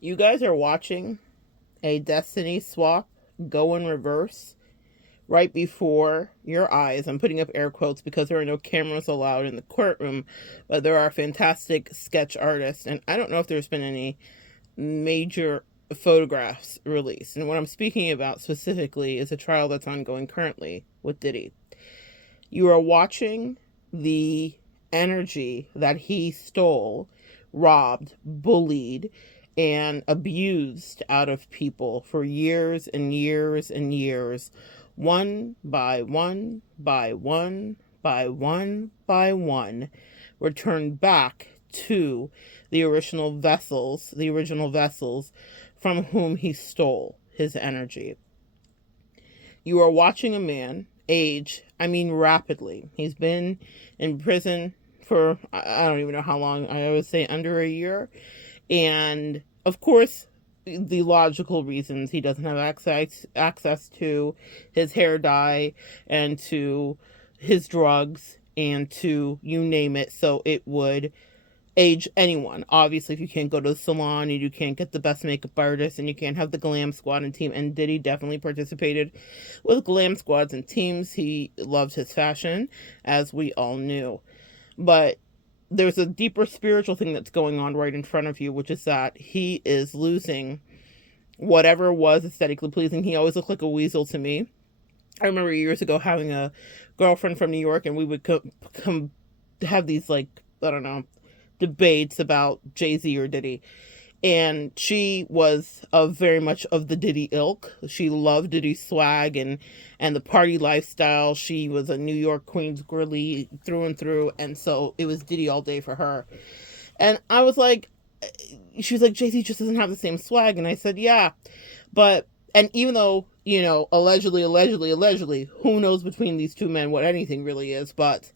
You guys are watching a destiny swap go in reverse right before your eyes. I'm putting up air quotes because there are no cameras allowed in the courtroom, but there are fantastic sketch artists. And I don't know if there's been any major photographs released. And what I'm speaking about specifically is a trial that's ongoing currently with Diddy. You are watching the energy that he stole, robbed, bullied, and abused out of people for years and years and years, one by one by one by one by one, returned back to the original vessels from whom he stole his energy. You are watching a man age, I mean, rapidly. He's been in prison for, I don't even know how long, I would say under a year. And of course, the logical reasons: he doesn't have access to his hair dye and to his drugs and to you name it. So it would age anyone. Obviously, if you can't go to the salon and you can't get the best makeup artist and you can't have the glam squad and team. And Diddy definitely participated with glam squads and teams. He loved his fashion, as we all knew. But there's a deeper spiritual thing that's going on right in front of you, which is that he is losing whatever was aesthetically pleasing. He always looked like a weasel to me. I remember years ago having a girlfriend from New York, and we would come have these, like, I don't know, debates about Jay-Z or Diddy. And she was very much of the Diddy ilk. She loved Diddy's swag and the party lifestyle. She was a New York Queens girly through and through, and so it was Diddy all day for her. And I was like, she was like, Jay-Z just doesn't have the same swag. And I said, yeah, but, and even though, allegedly, who knows between these two men what anything really is, but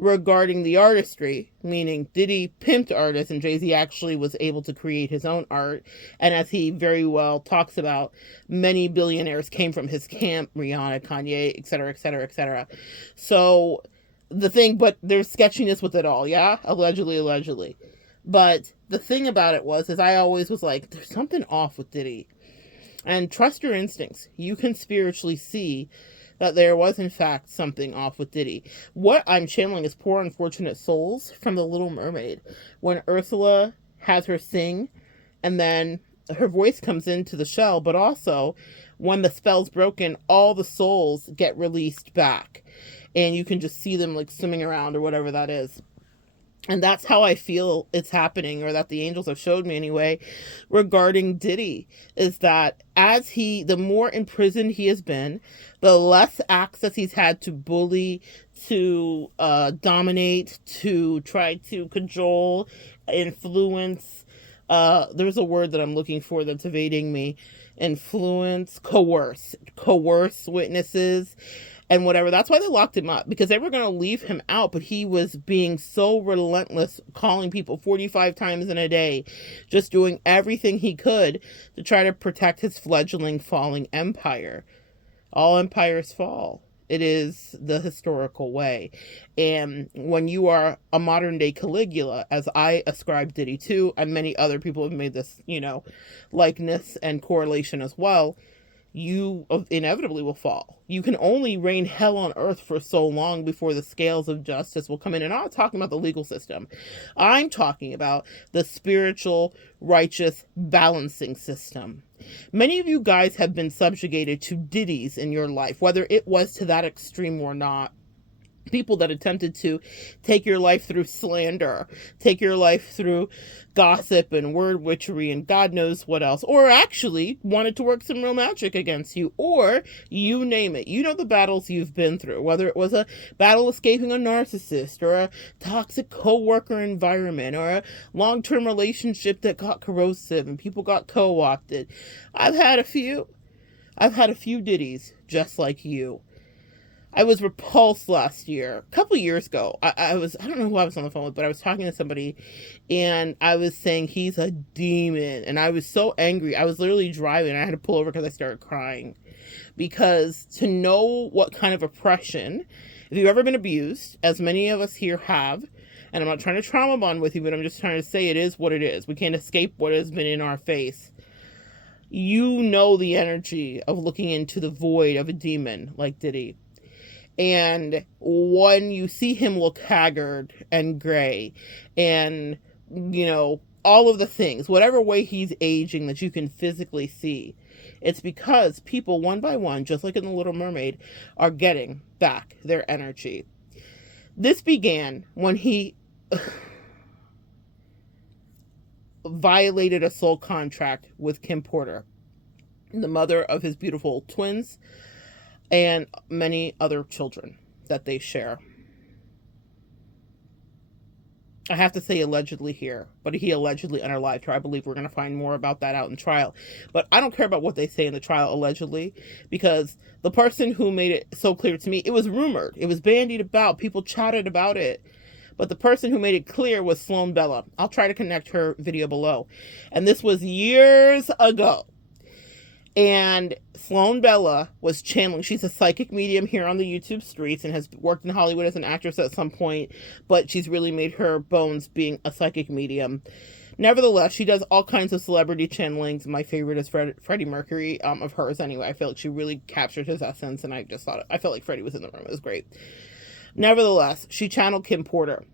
regarding the artistry, meaning Diddy pimped artists and Jay-Z actually was able to create his own art. And as he very well talks about, many billionaires came from his camp: Rihanna, Kanye, etc., etc., etc. So but there's sketchiness with it all, yeah? Allegedly. But the thing about it is I always was like, there's something off with Diddy. And trust your instincts. You can spiritually see that there was in fact something off with Diddy. What I'm channeling is Poor Unfortunate Souls from The Little Mermaid, when Ursula has her sing and then her voice comes into the shell, but also when the spell's broken, all the souls get released back and you can just see them like swimming around or whatever that is. And that's how I feel it's happening, or that the angels have showed me anyway, regarding Diddy, is that the more imprisoned he has been, the less access he's had to bully, to dominate, to try to cajole, influence. There's a word that I'm looking for that's evading me. Influence, coerce witnesses and whatever. That's why they locked him up, because they were going to leave him out, but he was being so relentless, calling people 45 times in a day, just doing everything he could to try to protect his fledgling falling empire. All empires fall. It is the historical way. And when you are a modern day Caligula, as I ascribe Diddy to, and many other people have made this, likeness and correlation as well, you inevitably will fall. You can only rain hell on earth for so long before the scales of justice will come in. And I'm not talking about the legal system. I'm talking about the spiritual, righteous balancing system. Many of you guys have been subjugated to Diddies in your life, whether it was to that extreme or not. People that attempted to take your life through slander, take your life through gossip and word witchery and God knows what else, or actually wanted to work some real magic against you, or you name it. You know the battles you've been through, whether it was a battle escaping a narcissist, or a toxic co-worker environment, or a long-term relationship that got corrosive and people got co-opted. I've had a few Diddies just like you. I was repulsed last year, a couple years ago. I don't know who I was on the phone with, but I was talking to somebody and I was saying he's a demon. And I was so angry. I was literally driving and I had to pull over because I started crying. Because to know what kind of oppression, if you've ever been abused, as many of us here have, And I'm not trying to trauma bond with you, but I'm just trying to say it is what it is. We can't escape what has been in our face. You know the energy of looking into the void of a demon like Diddy. And when you see him look haggard and gray and, you know, all of the things, whatever way he's aging that you can physically see, it's because people one by one, just like in The Little Mermaid, are getting back their energy. This began when he violated a soul contract with Kim Porter, the mother of his beautiful twins and many other children that they share. I have to say allegedly here, but he allegedly unalived her. I believe we're going to find more about that out in trial. But I don't care about what they say in the trial allegedly, because the person who made it so clear to me, it was rumored, it was bandied about, people chatted about it. But the person who made it clear was Sloan Bella. I'll try to connect her video below. And this was years ago. And Sloan Bella was channeling. She's a psychic medium here on the YouTube streets and has worked in Hollywood as an actress at some point, but she's really made her bones being a psychic medium. Nevertheless, she does all kinds of celebrity channelings. My favorite is Freddie Mercury, of hers anyway. I feel like she really captured his essence, and I felt like Freddie was in the room. It was great. Nevertheless, she channeled Kim Porter.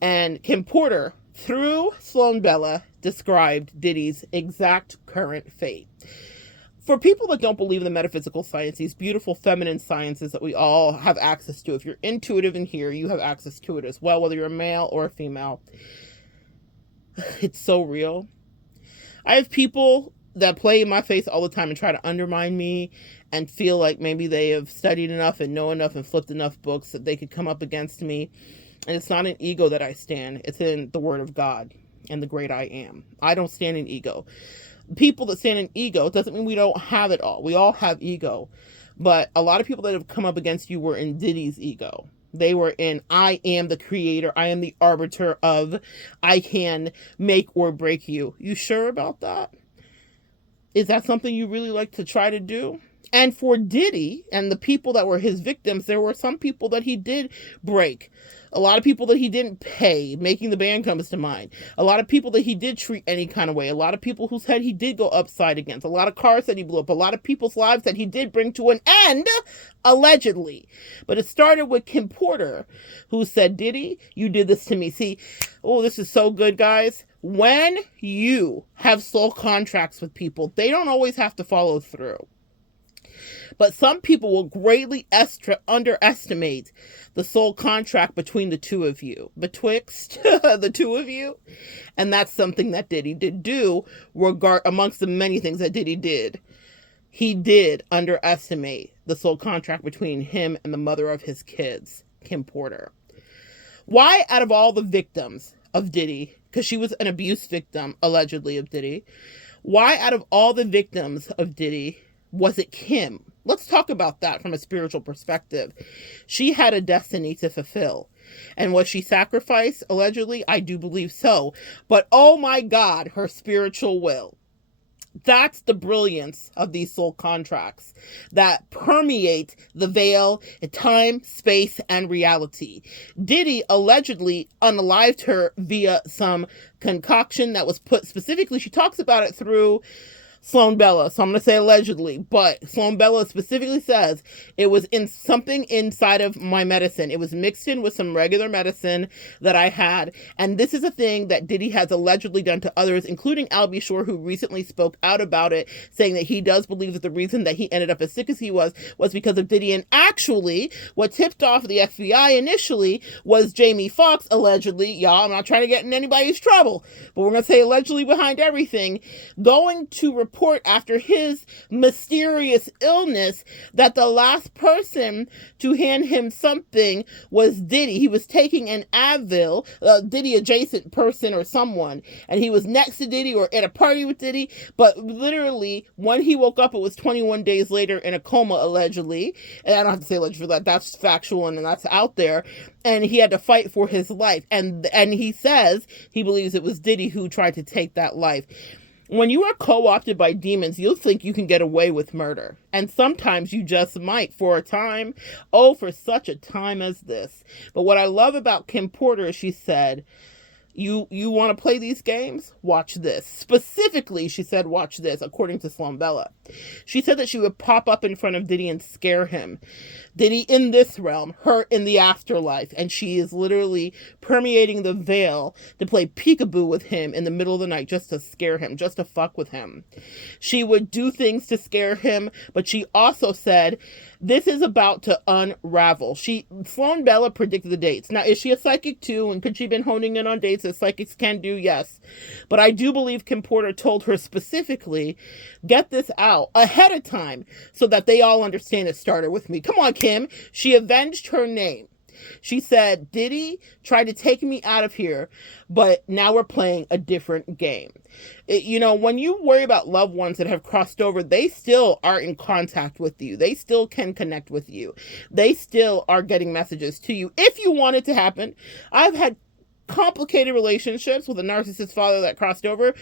And Kim Porter, through Sloan Bella, described Diddy's exact current fate. For people that don't believe in the metaphysical science, these beautiful feminine sciences that we all have access to, if you're intuitive in here, you have access to it as well, whether you're a male or a female. It's so real. I have people that play in my face all the time and try to undermine me and feel like maybe they have studied enough and know enough and flipped enough books that they could come up against me. And it's not an ego that I stand. It's in the Word of God and the great I am. I don't stand in ego. People that stand in ego doesn't mean we don't have it all. We all have ego. But a lot of people that have come up against you were in Diddy's ego. They were in, I am the creator. I am the arbiter of, I can make or break you. You sure about that? Is that something you really like to try to do? And for Diddy and the people that were his victims, there were some people that he did break. A lot of people that he didn't pay, Making the Band comes to mind. A lot of people that he did treat any kind of way. A lot of people who said he did go upside against. A lot of cars that he blew up. A lot of people's lives that he did bring to an end, allegedly. But it started with Kim Porter, who said, Diddy, you did this to me. See, oh, this is so good, guys. When you have soul contracts with people, they don't always have to follow through. But some people will greatly underestimate the soul contract between the two of you, betwixt the two of you. And that's something that Diddy did do, amongst the many things that Diddy did. He did underestimate the soul contract between him and the mother of his kids, Kim Porter. Why, out of all the victims of Diddy, because she was an abuse victim, allegedly, of Diddy, why out of all the victims of Diddy was it Kim? Let's talk about that from a spiritual perspective. She had a destiny to fulfill. And was she sacrificed, allegedly? I do believe so. But oh my God, her spiritual will. That's the brilliance of these soul contracts that permeate the veil in time, space, and reality. Diddy allegedly unalived her via some concoction that was put specifically, she talks about it through Sloan Bella, so I'm going to say allegedly, but Sloan Bella specifically says it was in something inside of my medicine. It was mixed in with some regular medicine that I had, and this is a thing that Diddy has allegedly done to others, including Albie Shore, who recently spoke out about it, saying that he does believe that the reason that he ended up as sick as he was because of Diddy, and actually, what tipped off the FBI initially was Jamie Foxx, allegedly, y'all, I'm not trying to get in anybody's trouble, but we're going to say allegedly behind everything, going to report after his mysterious illness that the last person to hand him something was Diddy. He was taking an Advil, Diddy adjacent person or someone, and he was next to Diddy or at a party with Diddy, but literally when he woke up, it was 21 days later in a coma, allegedly. And I don't have to say allegedly, that's factual and that's out there. And he had to fight for his life. And he says he believes it was Diddy who tried to take that life. When you are co-opted by demons, you'll think you can get away with murder. And sometimes you just might for a time. Oh, for such a time as this. But what I love about Kim Porter is she said, you want to play these games? Watch this. Specifically, she said, watch this, according to Sloan Bella. She said that she would pop up in front of Diddy and scare him. Diddy in this realm, her in the afterlife. And she is literally permeating the veil to play peekaboo with him in the middle of the night just to scare him, just to fuck with him. She would do things to scare him, but she also said, this is about to unravel. Sloan Bella predicted the dates. Now, is she a psychic too? And could she have been honing in on dates as psychics can do? Yes. But I do believe Kim Porter told her specifically, get this out ahead of time so that they all understand it started with me. Come on, Kim. She avenged her name. She said, Diddy tried to take me out of here, but now we're playing a different game. When you worry about loved ones that have crossed over, they still are in contact with you. They still can connect with you. They still are getting messages to you. If you want it to happen, I've had complicated relationships with a narcissist father that crossed over,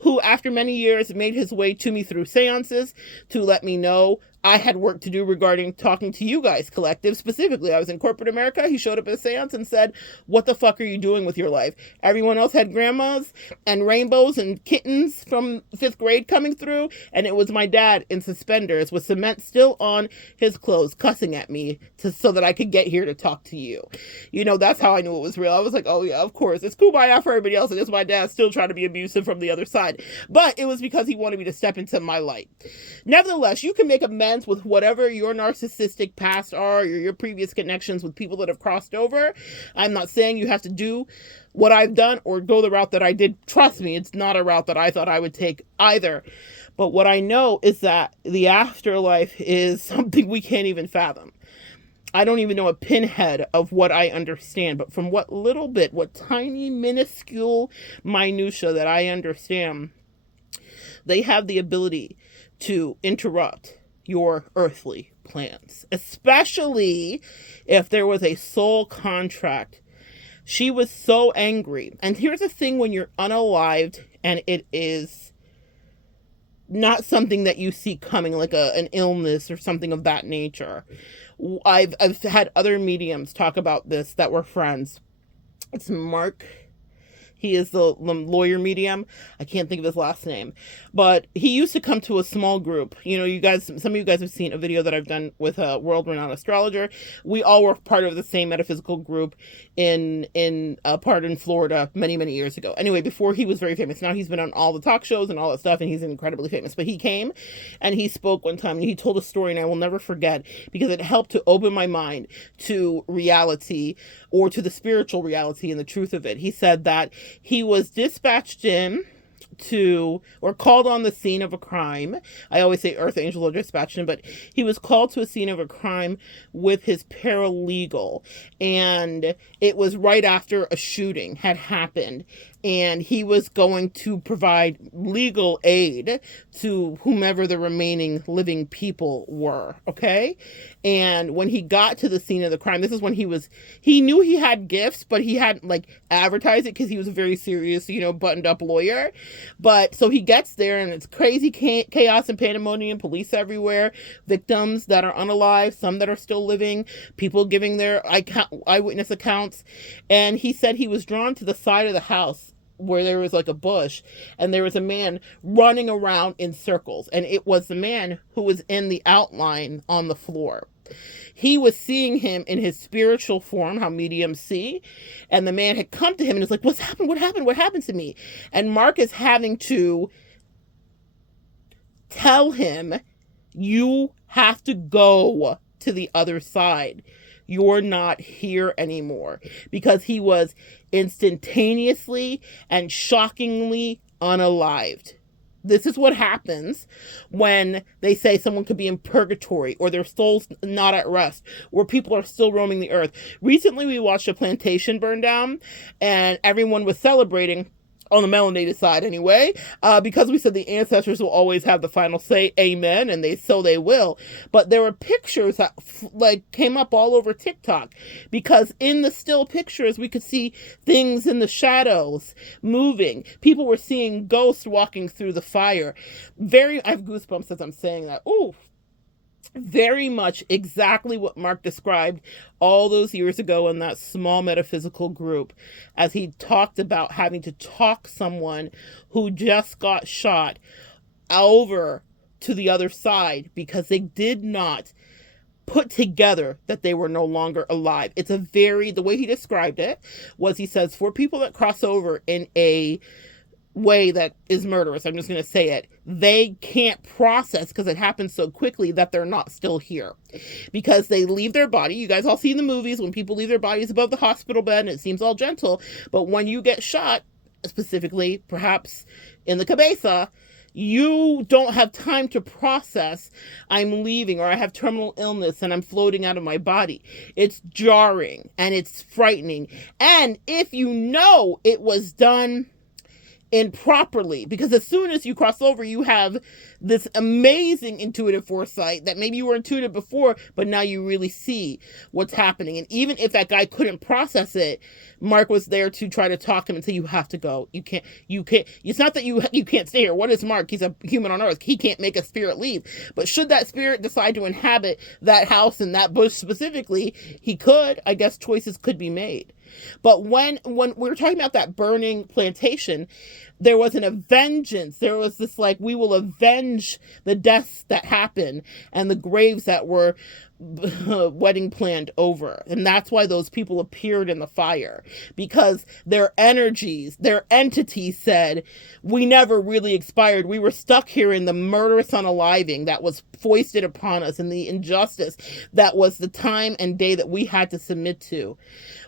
who after many years made his way to me through seances to let me know I had work to do regarding talking to you guys collective. Specifically, I was in corporate America. He showed up at a seance and said, what the fuck are you doing with your life? Everyone else had grandmas and rainbows and kittens from 5th grade coming through, and it was my dad in suspenders with cement still on his clothes cussing at me so that I could get here to talk to you. That's how I knew it was real. I was like, oh yeah, of course. It's kumbaya for everybody else, and it's my dad still trying to be abusive from the other side. But it was because he wanted me to step into my light. Nevertheless, you can make amends with whatever your narcissistic past are, or your previous connections with people that have crossed over. I'm not saying you have to do what I've done or go the route that I did. Trust me, it's not a route that I thought I would take either. But what I know is that the afterlife is something we can't even fathom. I don't even know a pinhead of what I understand, but from what tiny, minuscule minutia that I understand, they have the ability to interrupt your earthly plans, especially if there was a soul contract. She was so angry. And here's the thing, when you're unalived and it is not something that you see coming, like an illness or something of that nature. I've had other mediums talk about this that were friends. It's Mark. He is the lawyer medium. I can't think of his last name. But he used to come to a small group. Some of you guys have seen a video that I've done with a world-renowned astrologer. We all were part of the same metaphysical group in a part in Florida many, many years ago. Anyway, before he was very famous. Now he's been on all the talk shows and all that stuff, and he's incredibly famous. But he came and he spoke one time, and he told a story, and I will never forget, because it helped to open my mind to reality, or to the spiritual reality and the truth of it. He said that he was dispatched in or called on the scene of a crime. I always say earth angel or dispatched him, but he was called to a scene of a crime with his paralegal. And it was right after a shooting had happened. And he was going to provide legal aid to whomever the remaining living people were. Okay. And when he got to the scene of the crime, this is when he knew he had gifts, but he hadn't advertised it because he was a very serious, buttoned up lawyer. But so he gets there and it's crazy chaos and pandemonium, police everywhere, victims that are unalive, some that are still living, people giving their eyewitness accounts. And he said he was drawn to the side of the house where there was a bush, and there was a man running around in circles, and it was the man who was in the outline on the floor. He was seeing him in his spiritual form, how mediums see, and the man had come to him and was like, what's happened? What happened? What happened to me? And Mark is having to tell him, you have to go to the other side. You're not here anymore, because he was instantaneously and shockingly unalived. This is what happens when they say someone could be in purgatory, or their soul's not at rest, or people are still roaming the earth. Recently, we watched a plantation burn down, and everyone was celebrating on the melanated side anyway, because we said the ancestors will always have the final say, amen, and they will. But there were pictures that like came up all over TikTok, because in the still pictures we could see things in the shadows moving. People were seeing ghosts walking through the fire. I have goosebumps as I'm saying that. Ooh, very much exactly what Mark described all those years ago in that small metaphysical group, as he talked about having to talk someone who just got shot over to the other side because they did not put together that they were no longer alive. The way he described it was, he says, for people that cross over in a way that is murderous, I'm just going to say it, they can't process, because it happens so quickly, that they're not still here, because they leave their body. You guys all see in the movies when people leave their bodies above the hospital bed and it seems all gentle, but when you get shot, specifically perhaps in the cabeza, you don't have time to process, I'm leaving, or I have terminal illness and I'm floating out of my body. It's jarring and it's frightening. And if you know it was done improperly, because as soon as you cross over, you have this amazing intuitive foresight that maybe you were intuitive before, but now you really see what's happening. And even if that guy couldn't process it, Mark was there to try to talk him and say, you have to go. You can't, it's not that you can't stay here. What is Mark? He's a human on earth. He can't make a spirit leave. But should that spirit decide to inhabit that house and that bush specifically, he could. I guess choices could be made. But when we were talking about that burning plantation, there was a vengeance. There was this like, we will avenge the deaths that happened and the graves that were wedding planned over. And that's why those people appeared in the fire, because their energies, their entities said, we never really expired. We were stuck here in the murderous unaliving that was foisted upon us, and the injustice that was the time and day that we had to submit to.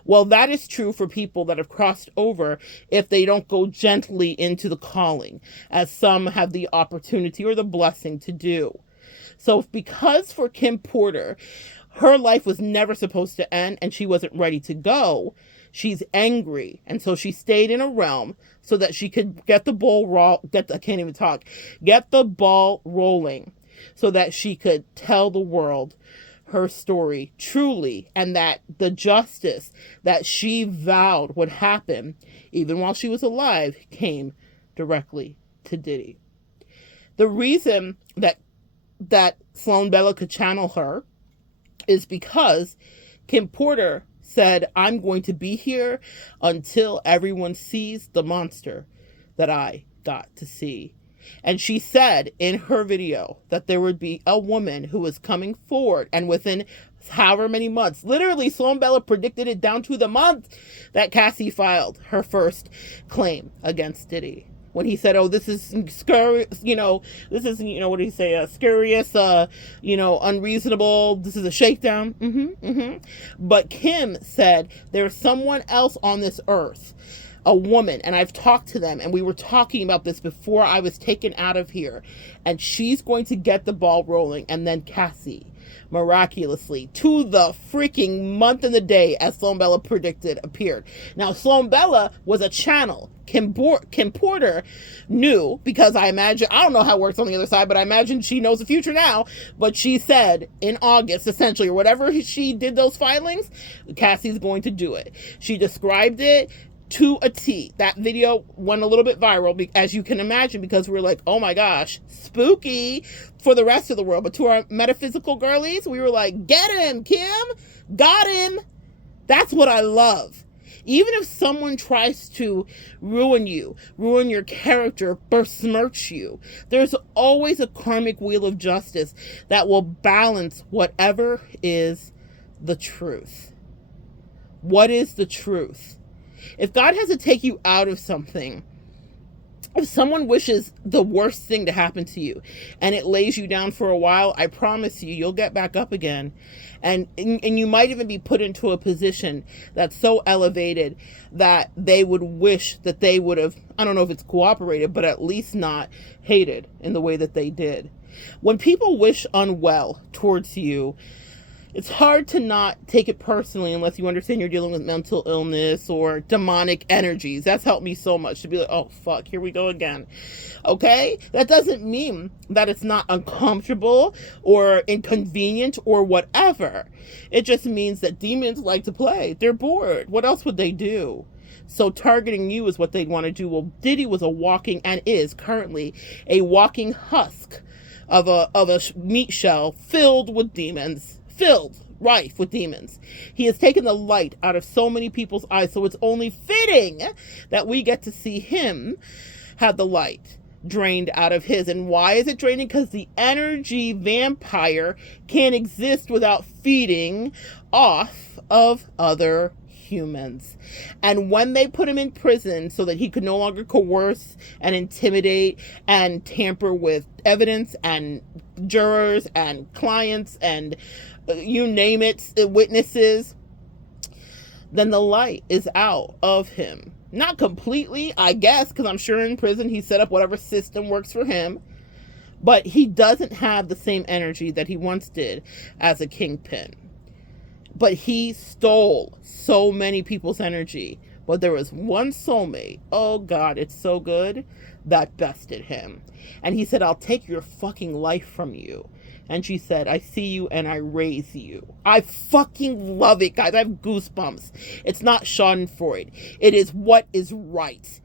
Well, that is true for people that have crossed over if they don't go gently into the calling, as some have the opportunity or the blessing to do. So because for Kim Porter, her life was never supposed to end and she wasn't ready to go, she's angry. And so she stayed in a realm so that she could get the ball rolling, so that she could tell the world her story truly, and that the justice that she vowed would happen even while she was alive came directly to Diddy. The reason that Sloan Bella could channel her is because Kim Porter said, I'm going to be here until everyone sees the monster that I got to see. And she said in her video that there would be a woman who was coming forward, and within however many months, literally Sloan Bella predicted it down to the month that Cassie filed her first claim against Diddy. When he said, oh, this is scurry, this is, what did he say? Scurrious, unreasonable. This is a shakedown. But Kim said, there's someone else on this earth, a woman, and I've talked to them, and we were talking about this before I was taken out of here, and she's going to get the ball rolling. And then Cassie, miraculously, to the freaking month and the day, as Sloan Bella predicted, appeared. Now, Sloan Bella was a channel. Kim Porter knew, because I don't know how it works on the other side, but I imagine she knows the future now. But she said in August, essentially, or whatever she did those filings, Cassie's going to do it. She described it to a T. That video went a little bit viral, as you can imagine, because we're like, oh my gosh, spooky for the rest of the world. But to our metaphysical girlies, we were like, get him, Kim, got him. That's what I love. Even if someone tries to ruin you, ruin your character, besmirch you, there's always a karmic wheel of justice that will balance whatever is the truth. What is the truth? If God has to take you out of something, if someone wishes the worst thing to happen to you and it lays you down for a while, I promise you, you'll get back up again. And you might even be put into a position that's so elevated that they would wish that they would have, I don't know if it's cooperated, but at least not hated in the way that they did. When people wish unwell towards you, It's hard to not take it personally unless you understand you're dealing with mental illness or demonic energies. That's helped me so much to be like, oh, fuck, here we go again. Okay? That doesn't mean that it's not uncomfortable or inconvenient or whatever. It just means that demons like to play. They're bored. What else would they do? So targeting you is what they'd want to do. Well, Diddy was a walking, and is currently a walking husk of a meat shell filled with demons. Rife with demons. He has taken the light out of so many people's eyes, so it's only fitting that we get to see him have the light drained out of his. And why is it draining? Because the energy vampire can't exist without feeding off of other humans. And when they put him in prison so that he could no longer coerce and intimidate and tamper with evidence and jurors and clients and you name it, witnesses, then the light is out of him. Not completely, I guess, because I'm sure in prison he set up whatever system works for him, but he doesn't have the same energy that he once did as a kingpin. But he stole so many people's energy. But there was one soulmate, oh God, it's so good, that bested him. And he said, I'll take your fucking life from you. And she said, I see you and I raise you. I fucking love it, guys. I have goosebumps. It's not schadenfreude. It is what is right.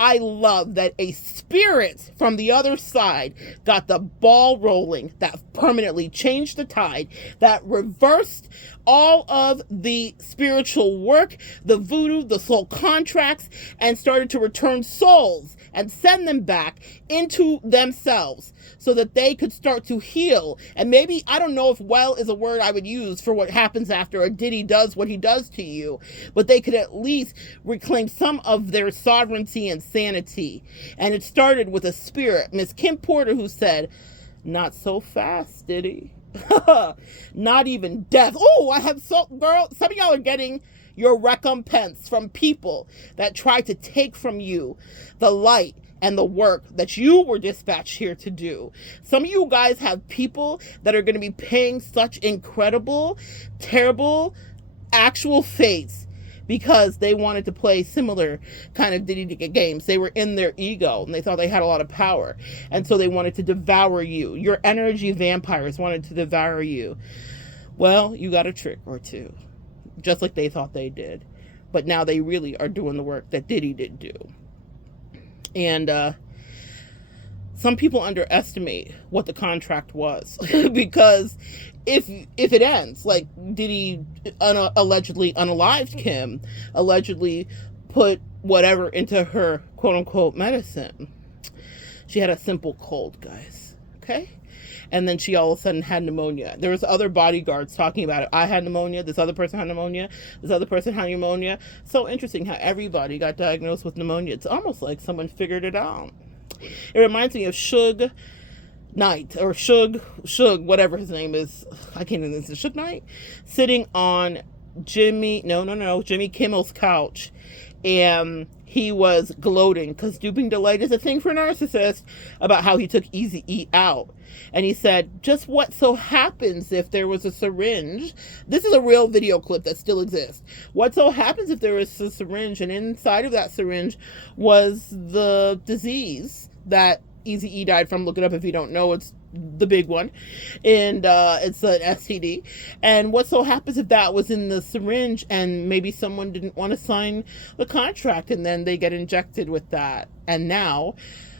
I love that a spirit from the other side got the ball rolling, that permanently changed the tide, that reversed all of the spiritual work, the voodoo, the soul contracts, and started to return souls and send them back into themselves so that they could start to heal. And maybe, I don't know if well is a word I would use for what happens after a Diddy does what he does to you, but they could at least reclaim some of their sovereignty and sanity. And it started with a spirit, Miss Kim Porter, who said, not so fast, Diddy. Not even death. Oh, I have girl, some of y'all are getting your recompense from people that try to take from you the light and the work that you were dispatched here to do. Some of you guys have people that are going to be paying such incredible, terrible, actual fates because they wanted to play similar kind of Diddy games. They were in their ego and they thought they had a lot of power. And so they wanted to devour you. Your energy vampires wanted to devour you. Well, you got a trick or two, just like they thought they did. But now they really are doing the work that Diddy did do. And some people underestimate what the contract was because if it ends, like Diddy allegedly unalived Kim, allegedly put whatever into her quote-unquote medicine. She had a simple cold, guys, okay? And then she all of a sudden had pneumonia. There was other bodyguards talking about it. I had pneumonia. This other person had pneumonia. This other person had pneumonia. So interesting how everybody got diagnosed with pneumonia. It's almost like someone figured it out. It reminds me of Suge Knight, or Suge, whatever his name is. I can't even think. Is it Suge Knight? Sitting on Jimmy Kimmel's couch. And he was gloating because duping delight is a thing for narcissists, about how he took Eazy-E out. And he said, just what so happens if there was a syringe? This is a real video clip that still exists. What so happens if there was a syringe and inside of that syringe was the disease that Eazy-E died from? Look it up if you don't know. It's the big one. And it's an STD. And what so happens if that was in the syringe and maybe someone didn't want to sign the contract and then they get injected with that and now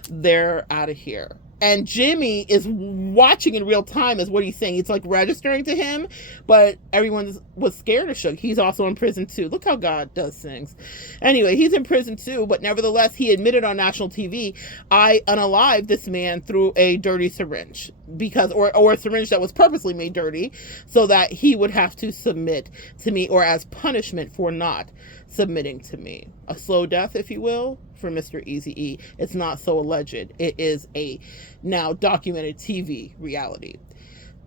they're out of here. And Jimmy is watching in real time is what he's saying. It's like registering to him, but everyone was scared of Suge. He's also in prison too. Look how God does things. Anyway, he's in prison too, but nevertheless, he admitted on national TV, I unalived this man through a dirty syringe because, or a syringe that was purposely made dirty so that he would have to submit to me, or as punishment for not submitting to me. A slow death, if you will, for Mr. Eazy-E. It's not so alleged. It is a now documented TV reality.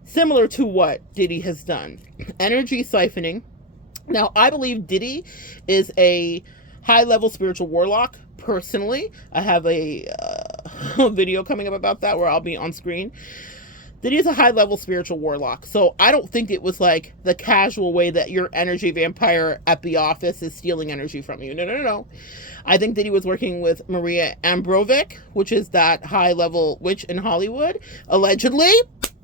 Similar to what Diddy has done. Energy siphoning. Now, I believe Diddy is a high-level spiritual warlock. Personally, I have a video coming up about that where I'll be on screen. Diddy is a high-level spiritual warlock, so I don't think it was like the casual way that your energy vampire at the office is stealing energy from you. No, no, no, no. I think Diddy was working with Maria Ambrovic, which is that high-level witch in Hollywood, allegedly.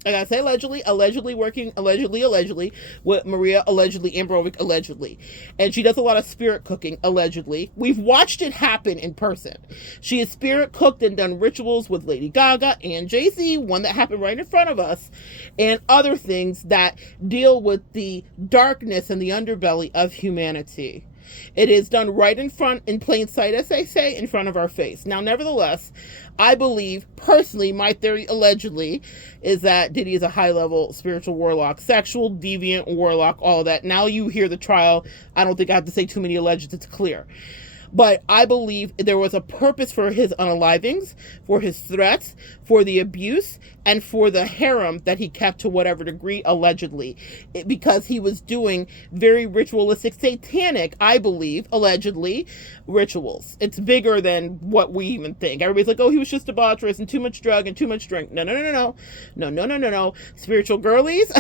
I gotta say allegedly working, allegedly, with Maria, Ambrovic, allegedly. And she does a lot of spirit cooking, allegedly. We've watched it happen in person. She has spirit cooked and done rituals with Lady Gaga and Jay-Z, one that happened right in front of us, and other things that deal with the darkness and the underbelly of humanity. It is done right in front, in plain sight, as they say, in front of our face. Now, nevertheless, I believe, personally, my theory, allegedly, is that Diddy is a high-level spiritual warlock, sexual, deviant, warlock, all that. Now you hear the trial. I don't think I have to say too many allegeds. It's clear. But I believe there was a purpose for his unalivings, for his threats, for the abuse, and for the harem that he kept to whatever degree, allegedly. Because he was doing very ritualistic, satanic, I believe, allegedly, rituals. It's bigger than what we even think. Everybody's like, oh, he was just debaucherous and too much drug and too much drink. No, no, no, no, no. No, no, no, no, no. Spiritual girlies,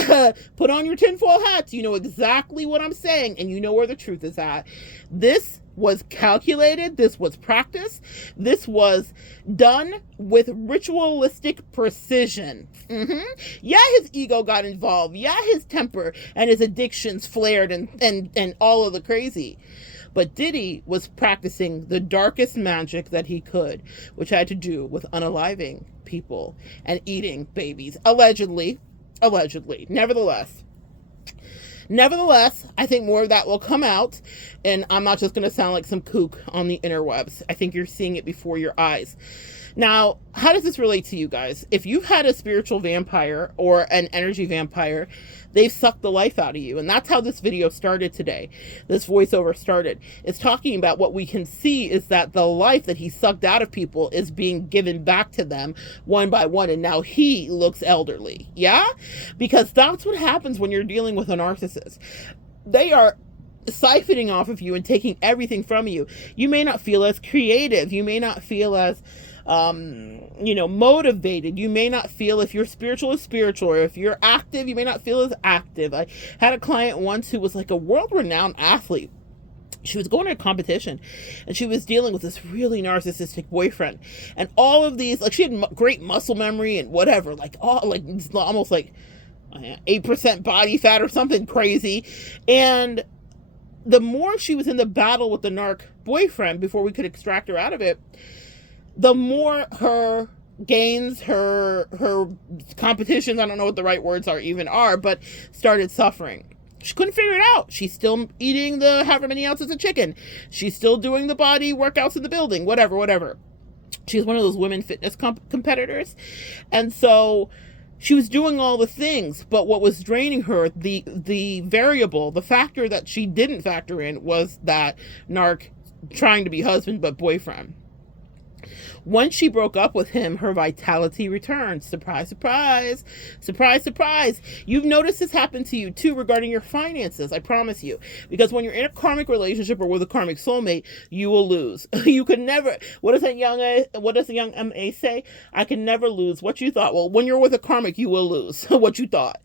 put on your tinfoil hats. You know exactly what I'm saying, and you know where the truth is at. This was calculated, this was practiced, this was done with ritualistic precision. Yeah, his ego got involved. Yeah, his temper and his addictions flared and all of the crazy. But Diddy was practicing the darkest magic that he could, which had to do with unaliving people and eating babies. Allegedly. Nevertheless, I think more of that will come out, and I'm not just going to sound like some kook on the interwebs. I think you're seeing it before your eyes. Now, how does this relate to you guys? If you've had a spiritual vampire or an energy vampire, they've sucked the life out of you. And that's how this video started today. This voiceover started. It's talking about what we can see is that the life that he sucked out of people is being given back to them one by one. And now he looks elderly. Yeah? Because that's what happens when you're dealing with a narcissist. They are siphoning off of you and taking everything from you. You may not feel as creative. You may not feel as motivated. You may not feel, if you're spiritual is spiritual, or if you're active, you may not feel as active. I had a client once who was like a world-renowned athlete. She was going to a competition and she was dealing with this really narcissistic boyfriend, and all of these, like, she had great muscle memory and whatever, like all, like almost like 8% body fat or something crazy. And the more she was in the battle with the narc boyfriend before we could extract her out of it, the more her gains, her competitions, I don't know what the right words are, but started suffering. She couldn't figure it out. She's still eating the however many ounces of chicken. She's still doing the body workouts in the building, whatever. She's one of those women fitness competitors. And so she was doing all the things, but what was draining her, the variable, the factor that she didn't factor in, was that narc trying to be husband but boyfriend. Once she broke up with him, her vitality returned. Surprise, surprise. Surprise, surprise. You've noticed this happen to you too regarding your finances, I promise you. Because when you're in a karmic relationship or with a karmic soulmate, you will lose. You could never, what does the young MA say? I can never lose what you thought. Well, when you're with a karmic, you will lose what you thought.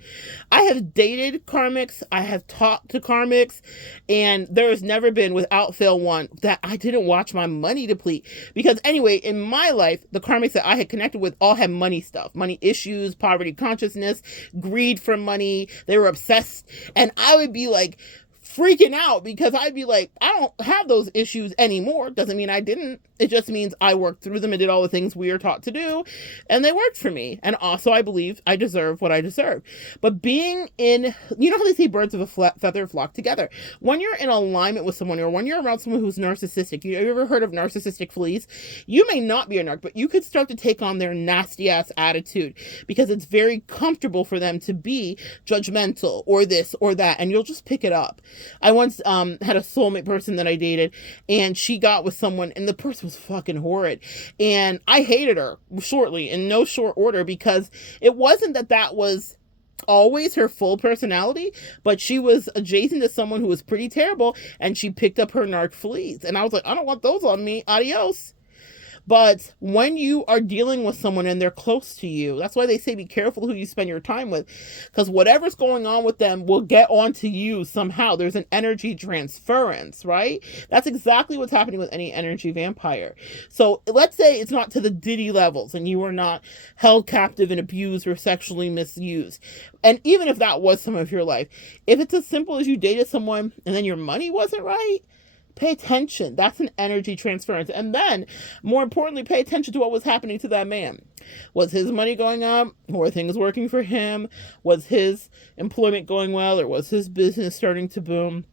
I have dated karmics. I have talked to karmics, and there has never been, without fail, one that I didn't watch my money deplete. Because anyway, in my life, the karmics that I had connected with all had money stuff, money issues, poverty consciousness, greed for money. They were obsessed. And I would be like freaking out because I'd be like, I don't have those issues anymore. Doesn't mean I didn't. It just means I worked through them and did all the things we are taught to do, and they worked for me. And also, I believe I deserve what I deserve. But being in, you know how they say birds of a feather flock together? When you're in alignment with someone, or when you're around someone who's narcissistic, you ever heard of narcissistic fleas? You may not be a narc, but you could start to take on their nasty ass attitude because it's very comfortable for them to be judgmental or this or that, and you'll just pick it up. I once had a soulmate person that I dated, and she got with someone, and the person was fucking horrid, and I hated her shortly, in no short order, because it wasn't that was always her full personality, but she was adjacent to someone who was pretty terrible, and she picked up her narc fleas, and I was like, I don't want those on me. Adios. But when you are dealing with someone and they're close to you, that's why they say be careful who you spend your time with, because whatever's going on with them will get onto you somehow. There's an energy transference, right? That's exactly what's happening with any energy vampire. So let's say it's not to the Diddy levels and you are not held captive and abused or sexually misused. And even if that was some of your life, if it's as simple as you dated someone and then your money wasn't right, pay attention. That's an energy transference. And then, more importantly, pay attention to what was happening to that man. Was his money going up? Were things working for him? Was his employment going well? Or was his business starting to boom?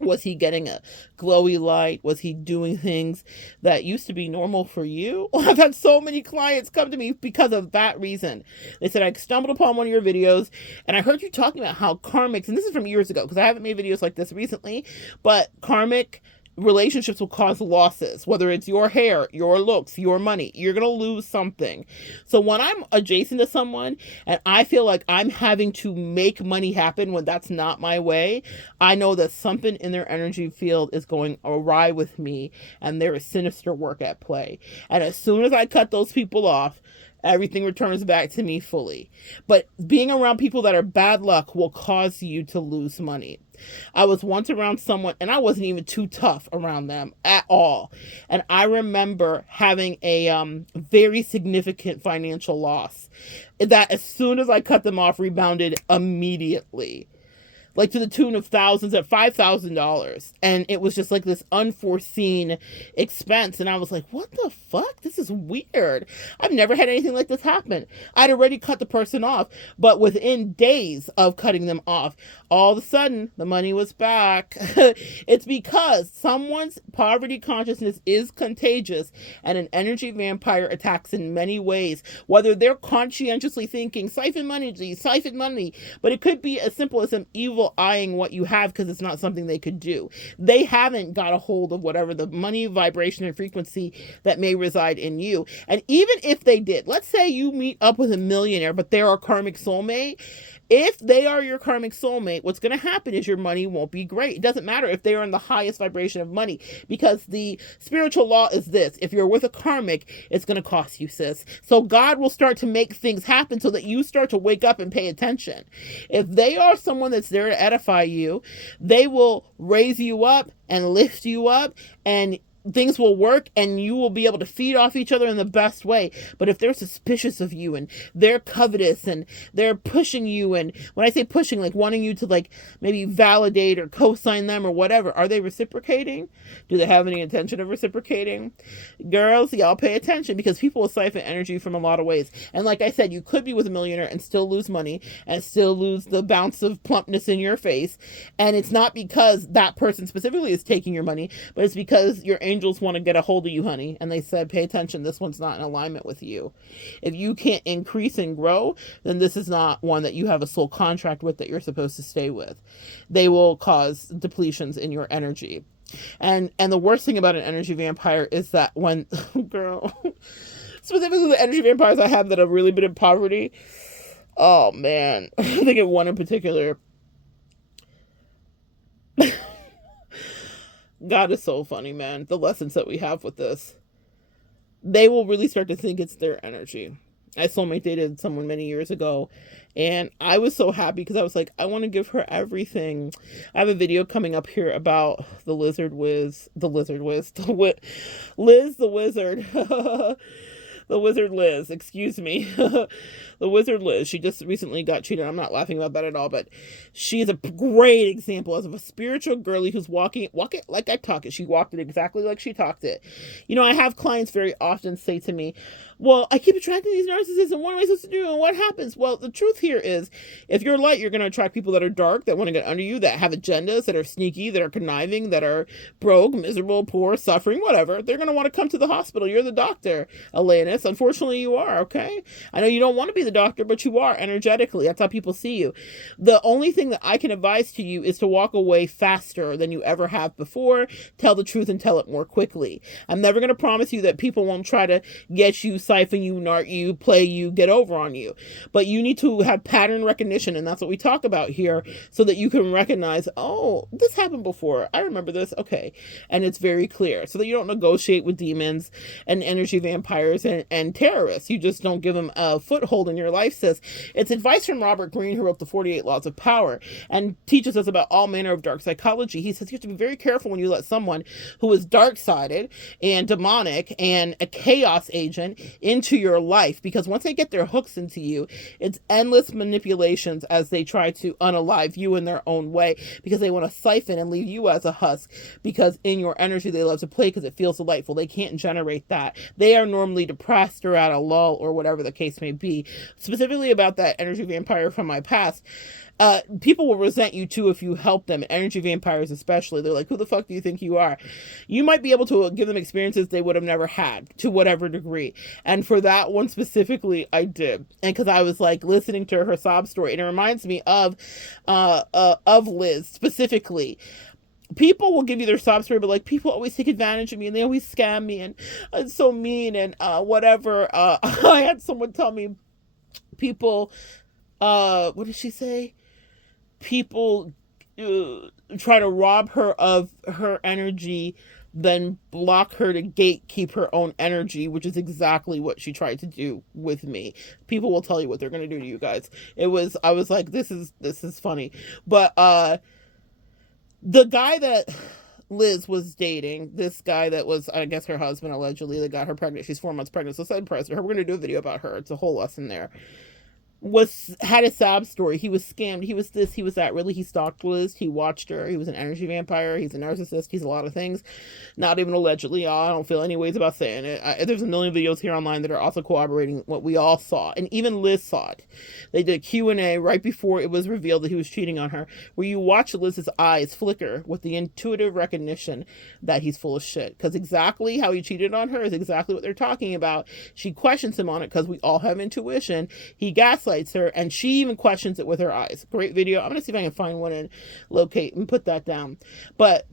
Was he getting a glowy light? Was he doing things that used to be normal for you? I've had so many clients come to me because of that reason. They said, I stumbled upon one of your videos and I heard you talking about how karmics, and this is from years ago because I haven't made videos like this recently, but karmic relationships will cause losses, whether it's your hair, your looks, your money. You're going to lose something. So when I'm adjacent to someone and I feel like I'm having to make money happen when that's not my way, I know that something in their energy field is going awry with me and there is sinister work at play. And as soon as I cut those people off, everything returns back to me fully. But being around people that are bad luck will cause you to lose money. I was once around someone and I wasn't even too tough around them at all. And I remember having a very significant financial loss that as soon as I cut them off, rebounded immediately. Like to the tune of thousands at $5,000. And it was just like this unforeseen expense. And I was like, what the fuck? This is weird. I've never had anything like this happen. I'd already cut the person off, but within days of cutting them off, all of a sudden the money was back. It's because someone's poverty consciousness is contagious and an energy vampire attacks in many ways, whether they're conscientiously thinking, siphon money, but it could be as simple as some evil eyeing what you have because it's not something they could do. They haven't got a hold of whatever the money, vibration, and frequency that may reside in you. And even if they did, let's say you meet up with a millionaire, but they're a karmic soulmate. If they are your karmic soulmate, what's going to happen is your money won't be great. It doesn't matter if they are in the highest vibration of money, because the spiritual law is this: if you're with a karmic, it's going to cost you, sis. So God will start to make things happen so that you start to wake up and pay attention. If they are someone that's there to edify you, they will raise you up and lift you up, and things will work and you will be able to feed off each other in the best way. But if they're suspicious of you and they're covetous and they're pushing you, and when I say pushing, like wanting you to like maybe validate or co-sign them or whatever, are they reciprocating? Do they have any intention of reciprocating? Girls, y'all pay attention, because people will siphon energy from a lot of ways. And like I said, you could be with a millionaire and still lose money and still lose the bounce of plumpness in your face. And it's not because that person specifically is taking your money, but it's because your angels want to get a hold of you, honey, and they said, pay attention, this one's not in alignment with you. If you can't increase and grow, then this is not one that you have a soul contract with that you're supposed to stay with. They will cause depletions in your energy. And the worst thing about an energy vampire is that when girl, specifically the energy vampires I have that have really been in poverty, oh man, I think of one in particular. God is so funny, man. The lessons that we have with this. They will really start to think it's their energy. I soulmate dated someone many years ago, and I was so happy because I was like, I want to give her everything. I have a video coming up here about the Liz, the wizard. The wizard Liz, excuse me. The wizard Liz, she just recently got cheated. I'm not laughing about that at all, but she's a great example of a spiritual girly who's walking like I talk it. She walked it exactly like she talked it. You know, I have clients very often say to me, well, I keep attracting these narcissists, and what am I supposed to do, and what happens? Well, the truth here is, if you're light, you're going to attract people that are dark, that want to get under you, that have agendas, that are sneaky, that are conniving, that are broke, miserable, poor, suffering, whatever. They're going to want to come to the hospital. You're the doctor, Elenis. Unfortunately, you are, okay? I know you don't want to be the doctor, but you are energetically. That's how people see you. The only thing that I can advise to you is to walk away faster than you ever have before. Tell the truth and tell it more quickly. I'm never going to promise you that people won't try to get you siphon you, nart you, play you, get over on you. But you need to have pattern recognition, and that's what we talk about here, so that you can recognize, oh, this happened before. I remember this. Okay. And it's very clear, so that you don't negotiate with demons and energy vampires and terrorists. You just don't give them a foothold in your life, sis. It's advice from Robert Greene, who wrote the 48 Laws of Power and teaches us about all manner of dark psychology. He says you have to be very careful when you let someone who is dark-sided and demonic and a chaos agent into your life, because once they get their hooks into you, it's endless manipulations as they try to unalive you in their own way, because they want to siphon and leave you as a husk, because in your energy they love to play because it feels delightful. They can't generate that. They are normally depressed or at a lull or whatever the case may be. Specifically about that energy vampire from my past, people will resent you too if you help them. Energy vampires especially, they're like, who the fuck do you think you are? You might be able to give them experiences they would have never had, to whatever degree. And for that one specifically, I did. And because I was like listening to her sob story, and it reminds me of Liz specifically. People will give you their sob story, but like, people always take advantage of me and they always scam me, and it's so mean and whatever. I had someone tell me, people, what did she say? People try to rob her of her energy, then block her to gatekeep her own energy, which is exactly what she tried to do with me. People will tell you what they're going to do to you guys. I was like, this is funny. But the guy that Liz was dating, this guy that was, I guess, her husband, allegedly, that got her pregnant. She's 4 months pregnant, so side press her. We're going to do a video about her. It's a whole lesson there. Had a sob story. He was scammed. He was this, he was that. Really, he stalked Liz. He watched her. He was an energy vampire. He's a narcissist. He's a lot of things. Not even allegedly. I don't feel any ways about saying it. There's a million videos here online that are also corroborating what we all saw. And even Liz saw it. They did a Q&A right before it was revealed that he was cheating on her, where you watch Liz's eyes flicker with the intuitive recognition that he's full of shit. Because exactly how he cheated on her is exactly what they're talking about. She questions him on it because we all have intuition. He gaslights her, and she even questions it with her eyes. Great video. I'm gonna see if I can find one and locate and put that down. But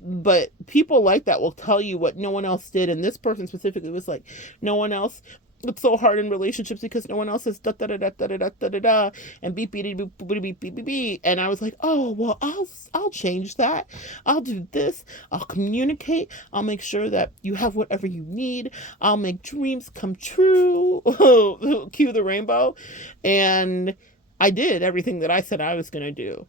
people like that will tell you what no one else did, and this person specifically was like, no one else. It's so hard in relationships because no one else is da da da da da da da da da and beep beep beep beep beep beep beep. And I was like, oh well, I'll change that. I'll do this. I'll communicate. I'll make sure that you have whatever you need. I'll make dreams come true. Cue the rainbow. And I did everything that I said I was gonna do.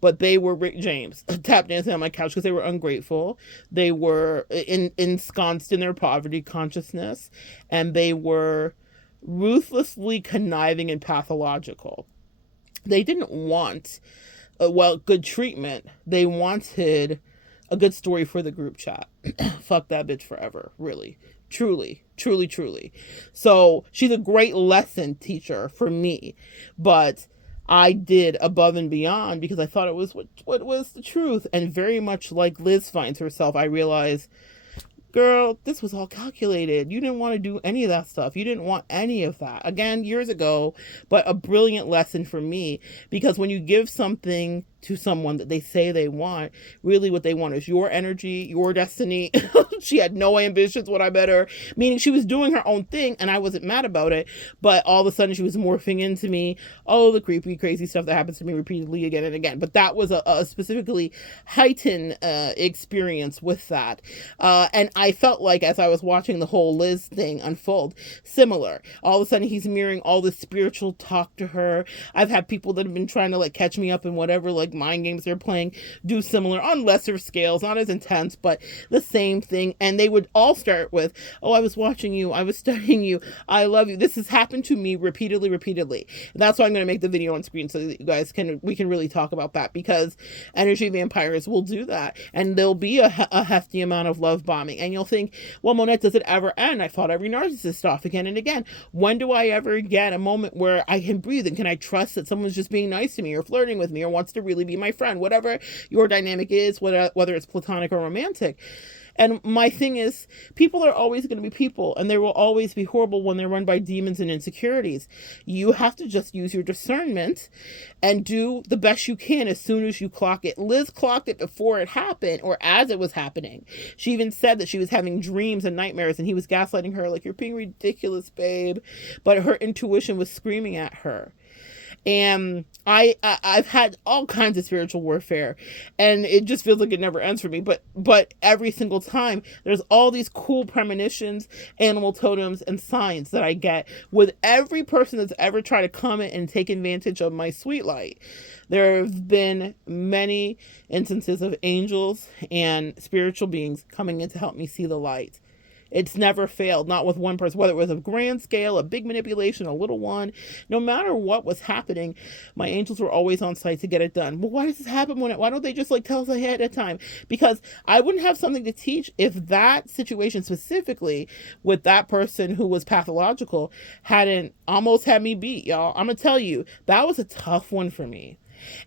But they were Rick James, tap dancing on my couch because they were ungrateful. They were ensconced in their poverty consciousness, and they were ruthlessly conniving and pathological. They didn't want, good treatment. They wanted a good story for the group chat. Fuck that bitch forever, really. Truly, truly, truly. So she's a great lesson teacher for me, but I did above and beyond because I thought it was what was the truth. And very much like Liz finds herself, I realized, girl, this was all calculated. You didn't want to do any of that stuff. You didn't want any of that. Again, years ago, but a brilliant lesson for me, because when you give something to someone that they say they want, really what they want is your energy, your destiny. She had no ambitions when I met her, meaning she was doing her own thing and I wasn't mad about it, but all of a sudden she was morphing into me. Oh, the creepy, crazy stuff that happens to me repeatedly again and again. But that was a specifically heightened experience with that. And I felt like as I was watching the whole Liz thing unfold, similar. All of a sudden he's mirroring all this spiritual talk to her. I've had people that have been trying to like catch me up in whatever like mind games they're playing, do similar on lesser scales, not as intense, but the same thing. And they would all start with, oh, I was watching you, I was studying you, I love you. This has happened to me repeatedly. And that's why I'm going to make the video on screen so that you guys we can really talk about that, because energy vampires will do that, and there'll be a hefty amount of love bombing, and you'll think, well, Monette, does it ever end? I fought every narcissist off again and again. When do I ever get a moment where I can breathe, and can I trust that someone's just being nice to me or flirting with me or wants to really be my friend, whatever your dynamic is, whether it's platonic or romantic? And my thing is, people are always going to be people, and they will always be horrible when they're run by demons and insecurities. You have to just use your discernment and do the best you can as soon as you clock it. Liz clocked it before it happened, or as it was happening. She even said that she was having dreams and nightmares, and he was gaslighting her, like, you're being ridiculous, babe. But her intuition was screaming at her. And I've had all kinds of spiritual warfare, and it just feels like it never ends for me. But every single time, there's all these cool premonitions, animal totems, and signs that I get with every person that's ever tried to come in and take advantage of my sweet light. There have been many instances of angels and spiritual beings coming in to help me see the light. It's never failed, not with one person, whether it was a grand scale, a big manipulation, a little one. No matter what was happening, my angels were always on site to get it done. Well, why does this happen why don't they just like tell us ahead of time? Because I wouldn't have something to teach if that situation specifically with that person who was pathological hadn't almost had me beat, y'all. I'm gonna tell you, that was a tough one for me.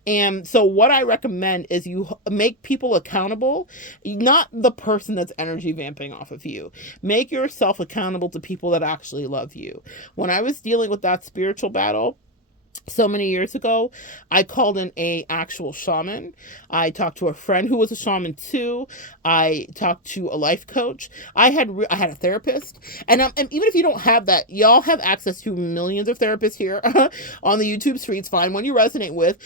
And so what I recommend is you make people accountable, not the person that's energy vamping off of you. Make yourself accountable to people that actually love you. When I was dealing with that spiritual battle so many years ago, I called in a actual shaman. I talked to a friend who was a shaman too. I talked to a life coach. I had a therapist, and even if you don't have that, y'all have access to millions of therapists here on the YouTube streets. Find one you resonate with.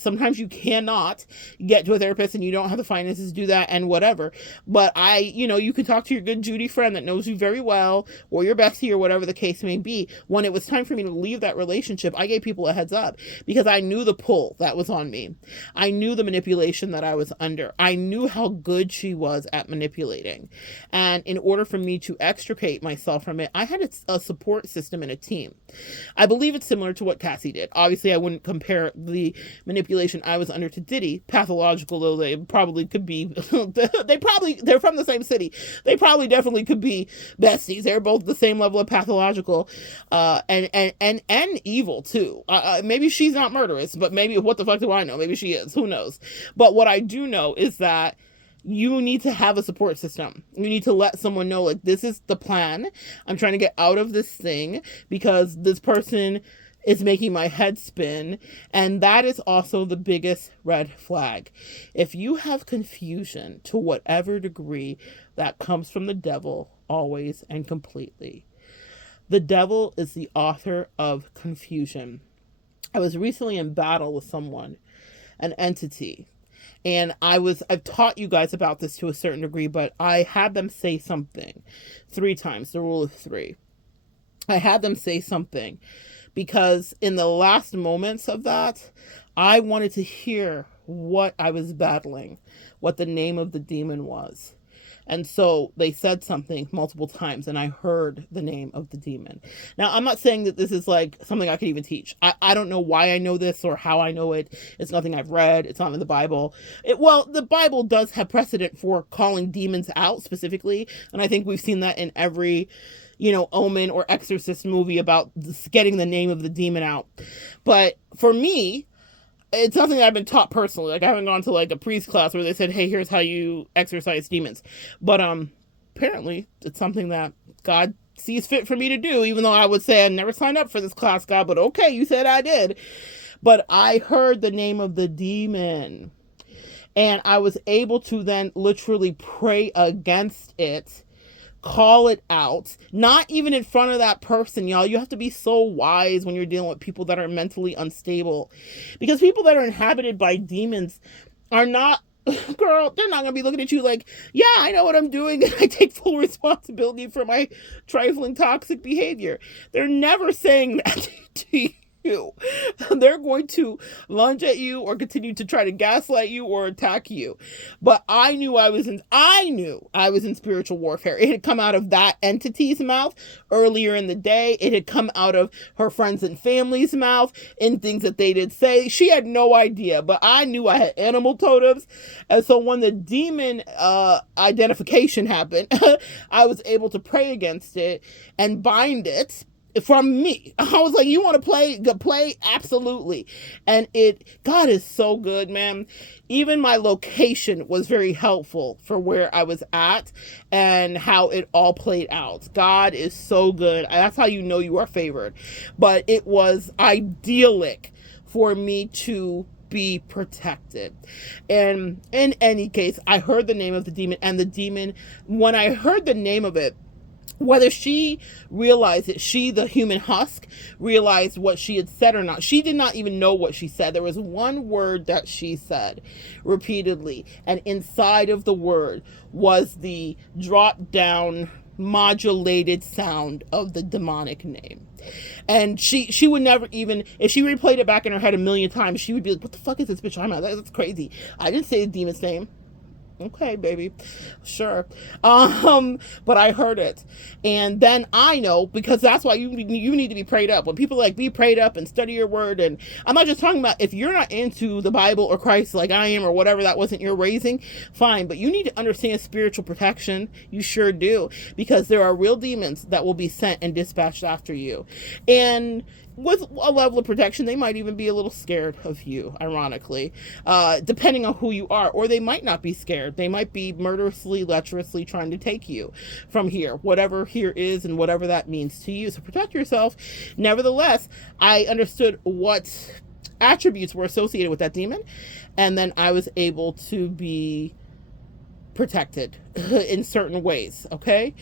Sometimes you cannot get to a therapist, and you don't have the finances to do that, and whatever. But you can talk to your good Judy friend that knows you very well, or your bestie, or whatever the case may be. When it was time for me to leave that relationship, I gave people a heads up because I knew the pull that was on me. I knew the manipulation that I was under. I knew how good she was at manipulating. And in order for me to extricate myself from it, I had a support system and a team. I believe it's similar to what Cassie did. Obviously, I wouldn't compare the manipulation I was under to Diddy, pathological though they probably could be. They're from the same city. They probably definitely could be besties. They're both the same level of pathological and evil too. Maybe she's not murderous, but maybe, what the fuck do I know? Maybe she is. Who knows? But what I do know is that you need to have a support system. You need to let someone know, like, this is the plan. I'm trying to get out of this thing because this person is making my head spin. And that is also the biggest red flag. If you have confusion to whatever degree, that comes from the devil always and completely. The devil is the author of confusion. I was recently in battle with someone, an entity, and I've taught you guys about this to a certain degree, but I had them say something 3 times, the rule of 3. I had them say something because in the last moments of that, I wanted to hear what I was battling, what the name of the demon was. And so they said something multiple times, and I heard the name of the demon. Now, I'm not saying that this is like something I could even teach. I don't know why I know this or how I know it. It's nothing I've read. It's not in the Bible. The Bible does have precedent for calling demons out specifically. And I think we've seen that in every, Omen or Exorcist movie about getting the name of the demon out. But for me, it's something that I've been taught personally. Like, I haven't gone to like a priest class where they said, hey, here's how you exorcise demons. But apparently it's something that God sees fit for me to do, even though I would say I never signed up for this class, God, but okay, you said I did. But I heard the name of the demon, and I was able to then literally pray against it, call it out, not even in front of that person, y'all. You have to be so wise when you're dealing with people that are mentally unstable, because people that are inhabited by demons are not, girl, they're not gonna be looking at you like, yeah, I know what I'm doing, and I take full responsibility for my trifling toxic behavior. They're never saying that to you. They're going to lunge at you or continue to try to gaslight you or attack you. But I knew I was in spiritual warfare. It had come out of that entity's mouth earlier in the day. It had come out of her friends and family's mouth in things that they did say. She had no idea, but I knew I had animal totems. And so when the demon identification happened, I was able to pray against it and bind it from me. I was like, you want to play? Good play, absolutely. And God is so good, man. Even my location was very helpful for where I was at and how it all played out. God is so good. That's how you know you are favored. But it was idyllic for me to be protected. And in any case, I heard the name of the demon, and the demon, when I heard the name of it, whether she realized it, she, the human husk, realized what she had said or not. She did not even know what she said. There was one word that she said repeatedly, and inside of the word was the drop down modulated sound of the demonic name. And she would never even, if she replayed it back in her head a million times, she would be like, what the fuck is this bitch talking about? That's crazy. I didn't say the demon's name. Okay, baby, sure. But I heard it, and then I know, because that's why you need to be prayed up. When people like, be prayed up and study your word, and I'm not just talking about if you're not into the Bible or Christ like I am or whatever, that wasn't your raising, fine. But you need to understand spiritual protection. You sure do, because there are real demons that will be sent and dispatched after you, and with a level of protection, they might even be a little scared of you, ironically, depending on who you are. Or they might not be scared. They might be murderously, lecherously trying to take you from here, whatever here is and whatever that means to you. So protect yourself. Nevertheless, I understood what attributes were associated with that demon, and then I was able to be protected in certain ways, okay?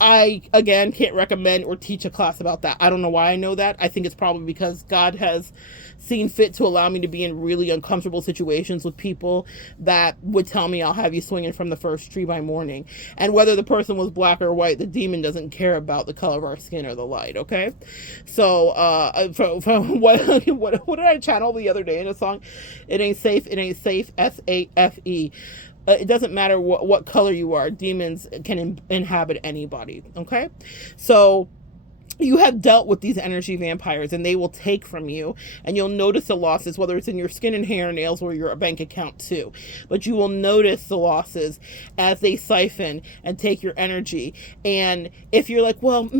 I, again, can't recommend or teach a class about that. I don't know why I know that. I think it's probably because God has seen fit to allow me to be in really uncomfortable situations with people that would tell me, I'll have you swinging from the first tree by morning. And whether the person was black or white, the demon doesn't care about the color of our skin or the light, okay? So, from what did I channel the other day in a song? It ain't safe, SAFE. It doesn't matter what color you are. Demons can inhabit anybody, okay? So you have dealt with these energy vampires, and they will take from you, and you'll notice the losses, whether it's in your skin and hair, nails, or your bank account too. But you will notice the losses as they siphon and take your energy. And if you're like, well,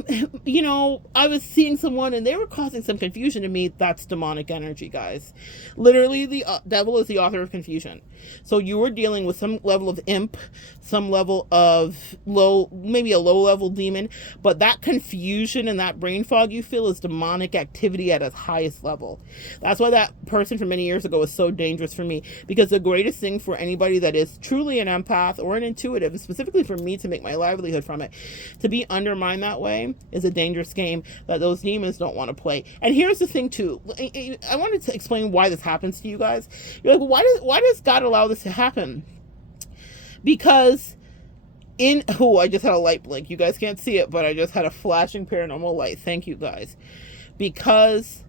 you know, I was seeing someone and they were causing some confusion to me, that's demonic energy, guys. Literally, the devil is the author of confusion. So you were dealing with some level of imp, some level of maybe a low level demon, but that confusion and that brain fog you feel is demonic activity at its highest level. That's why that person from many years ago was so dangerous for me, because the greatest thing for anybody that is truly an empath or an intuitive, and specifically for me to make my livelihood from it, to be undermined that way is a dangerous game that those demons don't want to play. And here's the thing too, I wanted to explain why this happens to you guys. You're like, well, why does God allow this to happen? Because I just had a light blink. You guys can't see it, but I just had a flashing paranormal light. Thank you, guys. Because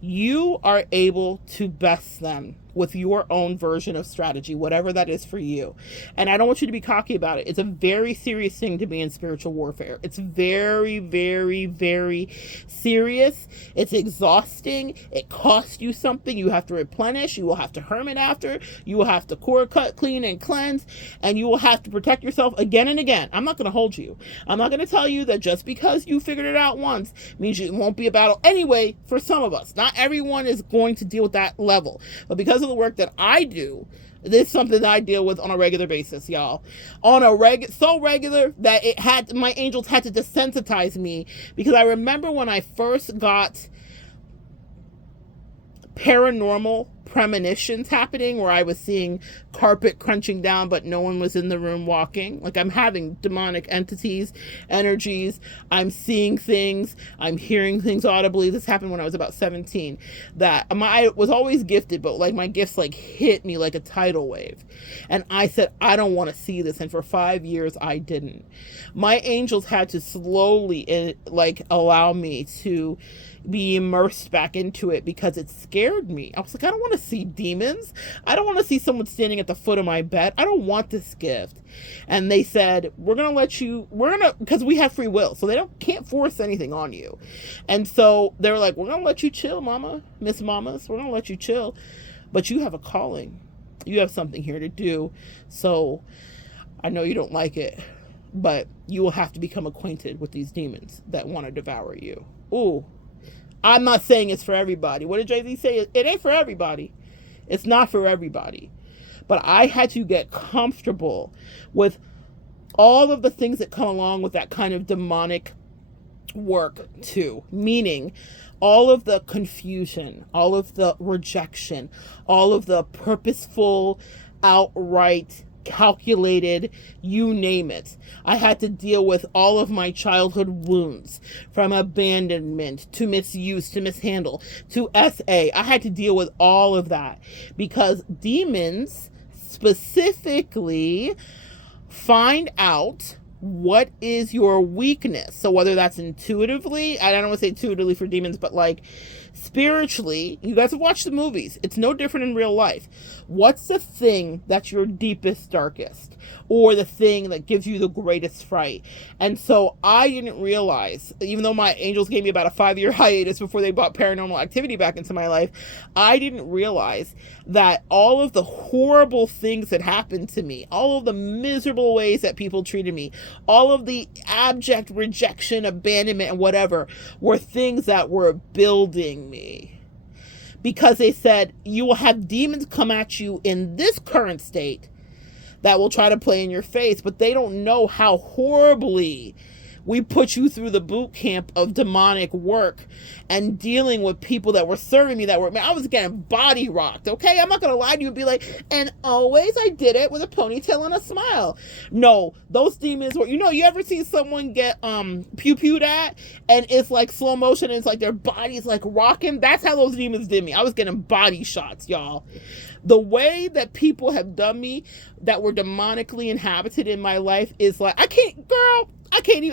you are able to best them with your own version of strategy, whatever that is for you. And I don't want you to be cocky about it. It's a very serious thing to be in spiritual warfare. It's very, very, very serious. It's exhausting. It costs you something. You have to replenish. You will have to hermit after. You will have to core cut, clean, and cleanse. And you will have to protect yourself again and again. I'm not going to hold you. I'm not going to tell you that just because you figured it out once means it won't be a battle. Anyway, for some of us, not everyone is going to deal with that level. But because of the work that I do, this is something that I deal with on a regular basis, y'all. On a so regular that my angels had to desensitize me, because I remember when I first got paranormal premonitions happening, where I was seeing carpet crunching down but no one was in the room walking. Like, I'm having demonic entities, energies, I'm seeing things, I'm hearing things audibly. This happened when I was about 17. That I was always gifted, but like my gifts like hit me like a tidal wave, and I said, I don't want to see this. And for 5 years I didn't. My angels had to slowly allow me to be immersed back into it, because it scared me. I was like, I don't want to see demons. I don't want to see someone standing at the foot of my bed. I don't want this gift. And they said, because we have free will, so they can't force anything on you. And so they're like, we're gonna let you chill, mama, Miss Mamas, we're gonna let you chill, but you have a calling. You have something here to do. So I know you don't like it, but you will have to become acquainted with these demons that want to devour you. Ooh, I'm not saying it's for everybody. What did Jay-Z say? It ain't for everybody. It's not for everybody. But I had to get comfortable with all of the things that come along with that kind of demonic work too. Meaning all of the confusion, all of the rejection, all of the purposeful, outright calculated, you name it. I had to deal with all of my childhood wounds, from abandonment to misuse to mishandle to SA. I had to deal with all of that because demons specifically find out what is your weakness. So whether that's intuitively, I don't want to say intuitively for demons, but like spiritually, you guys have watched the movies. It's no different in real life. What's the thing that's your deepest, darkest, or the thing that gives you the greatest fright? And so I didn't realize, even though my angels gave me about a 5-year hiatus before they brought Paranormal Activity back into my life, I didn't realize that all of the horrible things that happened to me, all of the miserable ways that people treated me, all of the abject rejection, abandonment, and whatever, were things that were building me. Because they said, you will have demons come at you in this current state that will try to play in your face, but they don't know how horribly we put you through the boot camp of demonic work and dealing with people that were serving me, I was getting body rocked, okay? I'm not going to lie to you and be like, and always I did it with a ponytail and a smile. No, those demons were, you ever see someone get pew-pewed at and it's like slow motion and it's like their body's like rocking? That's how those demons did me. I was getting body shots, y'all. The way that people have done me that were demonically inhabited in my life is like, I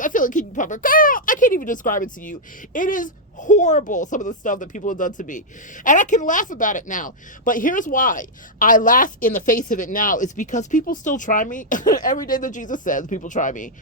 feel like keeping proper. Girl, I can't even describe it to you. It is horrible, some of the stuff that people have done to me. And I can laugh about it now. But here's why I laugh in the face of it now. It's because people still try me. Every day that Jesus says, people try me.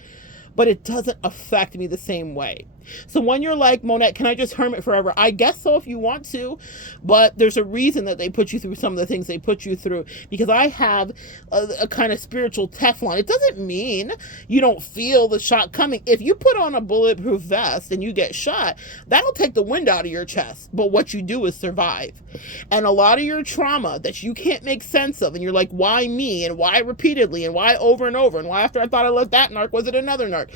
But it doesn't affect me the same way. So when you're like, Monette, can I just hermit forever? I guess so if you want to, but there's a reason that they put you through some of the things they put you through, because I have a kind of spiritual Teflon. It doesn't mean you don't feel the shot coming. If you put on a bulletproof vest and you get shot, that'll take the wind out of your chest. But what you do is survive. And a lot of your trauma that you can't make sense of, and you're like, why me? And why repeatedly? And why over and over? And why after I thought I left that narc, was it another narc?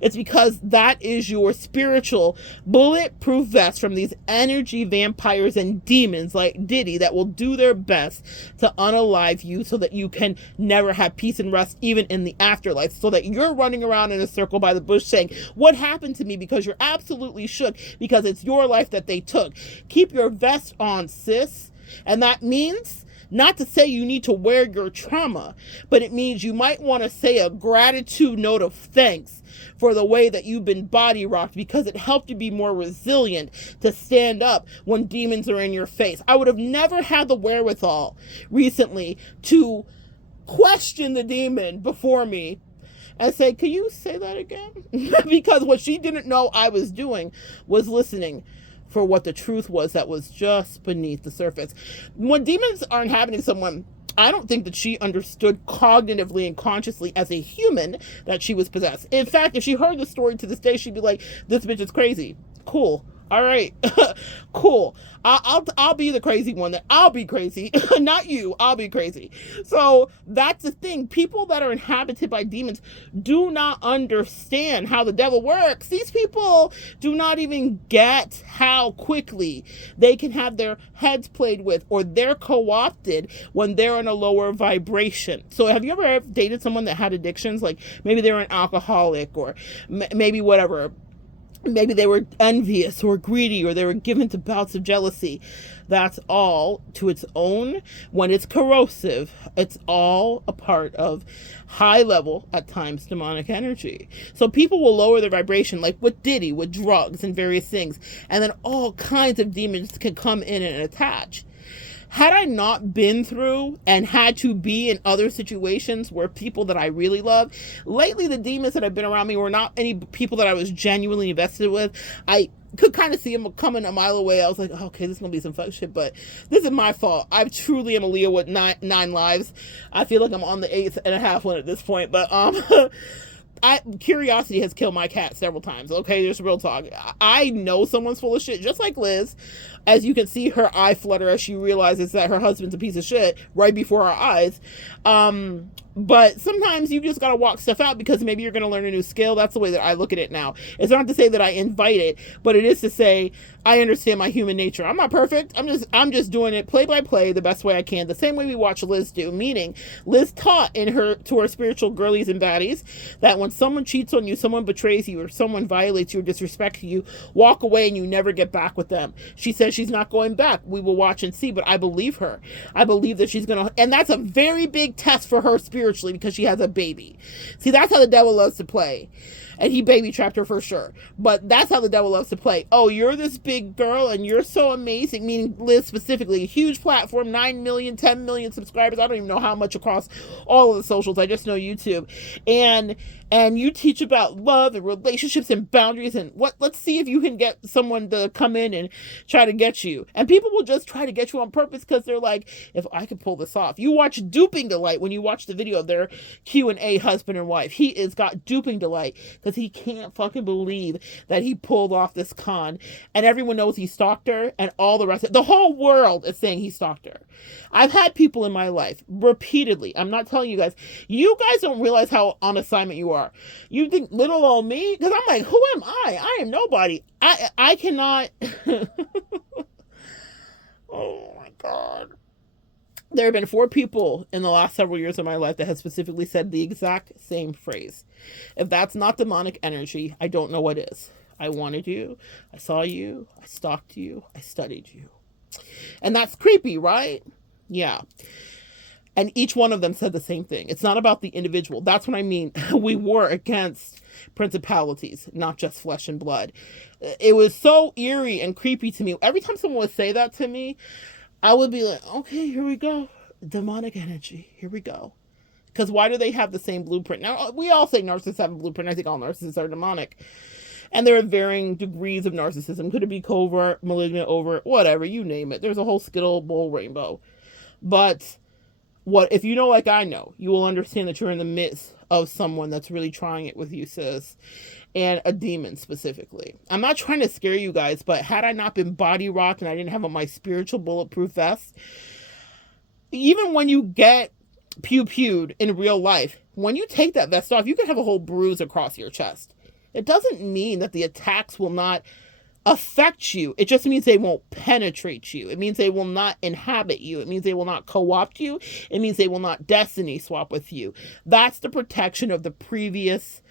It's because that is your spiritual bulletproof vest from these energy vampires and demons like Diddy that will do their best to unalive you so that you can never have peace and rest even in the afterlife, so that you're running around in a circle by the bush saying, what happened to me? Because you're absolutely shook because it's your life that they took. Keep your vest on, sis. And that means not to say you need to wear your trauma, but it means you might want to say a gratitude note of thanks for the way that you've been body rocked, because it helped you be more resilient to stand up when demons are in your face. I would have never had the wherewithal recently to question the demon before me and say, can you say that again? Because what she didn't know I was doing was listening for what the truth was that was just beneath the surface. When demons are inhabiting someone, I don't think that she understood cognitively and consciously as a human that she was possessed. In fact, if she heard the story to this day, she'd be like, this bitch is crazy. Cool. All right. Cool. I'll be the crazy one. That I'll be crazy. Not you. I'll be crazy. So that's the thing. People that are inhabited by demons do not understand how the devil works. These people do not even get how quickly they can have their heads played with, or they're co-opted when they're in a lower vibration. So have you ever dated someone that had addictions? Like maybe they were an alcoholic, or maybe whatever. Maybe they were envious or greedy, or they were given to bouts of jealousy. That's all to its own. When it's corrosive, it's all a part of high level, at times, demonic energy. So people will lower their vibration, like with Diddy, with drugs and various things. And then all kinds of demons can come in and attach. Had I not been through and had to be in other situations where people that I really love, lately the demons that have been around me were not any people that I was genuinely invested with. I could kind of see them coming a mile away. I was like, okay, this is going to be some fuck shit, but this is my fault. I truly am a Leo with nine lives. I feel like I'm on the 8th and a half one at this point, but Curiosity has killed my cat several times. Okay, there's real talk. I know someone's full of shit, just like Liz. As you can see, her eye flutter as she realizes that her husband's a piece of shit right before our eyes. But sometimes you just gotta walk stuff out because maybe you're gonna learn a new skill. That's the way that I look at it now. It's not to say that I invite it, but it is to say I understand my human nature. I'm not perfect. I'm just doing it play by play the best way I can. The same way we watch Liz do. Meaning, Liz taught to her spiritual girlies and baddies that when someone cheats on you, someone betrays you, or someone violates you or disrespects you, walk away and you never get back with them. She says she's not going back. We will watch and see, but I believe her. I believe that she's gonna, and that's a very big test for her spiritually because she has a baby. See, that's how the devil loves to play. And he baby trapped her for sure. But that's how the devil loves to play. Oh, you're this big girl and you're so amazing, meaning Liz specifically, a huge platform, 9 million, 10 million subscribers. I don't even know how much across all of the socials. I just know YouTube. And you teach about love and relationships and boundaries and let's see if you can get someone to come in and try to get you. And people will just try to get you on purpose because they're like, if I could pull this off. You watch Duping Delight when you watch the video of their Q&A husband and wife. He is got Duping Delight because he can't fucking believe that he pulled off this con. And everyone knows he stalked her and all the rest of it. The whole world is saying he stalked her. I've had people in my life repeatedly. I'm not telling you guys. You guys don't realize how on assignment you are. You think little old me? Because I'm like, who am I? I am nobody. I cannot. Oh my God. There have been 4 people in the last several years of my life that have specifically said the exact same phrase. If that's not demonic energy, I don't know what is. I wanted you. I saw you. I stalked you. I studied you. And that's creepy, right? Yeah. And each one of them said the same thing. It's not about the individual. That's what I mean. We war against principalities, not just flesh and blood. It was so eerie and creepy to me. Every time someone would say that to me, I would be like, okay, here we go. Demonic energy. Here we go. Because why do they have the same blueprint? Now, we all say narcissists have a blueprint. I think all narcissists are demonic. And there are varying degrees of narcissism. Could it be covert, malignant, overt, whatever, you name it. There's a whole skittle bowl rainbow. But if you know like I know, you will understand that you're in the midst of someone that's really trying it with you, sis. And a demon specifically. I'm not trying to scare you guys, but had I not been body rocked and I didn't have on my spiritual bulletproof vest, even when you get pew-pewed in real life, when you take that vest off, you can have a whole bruise across your chest. It doesn't mean that the attacks will not affect you. It just means they won't penetrate you. It means they will not inhabit you. It means they will not co-opt you. It means they will not destiny swap with you. That's the protection of the previous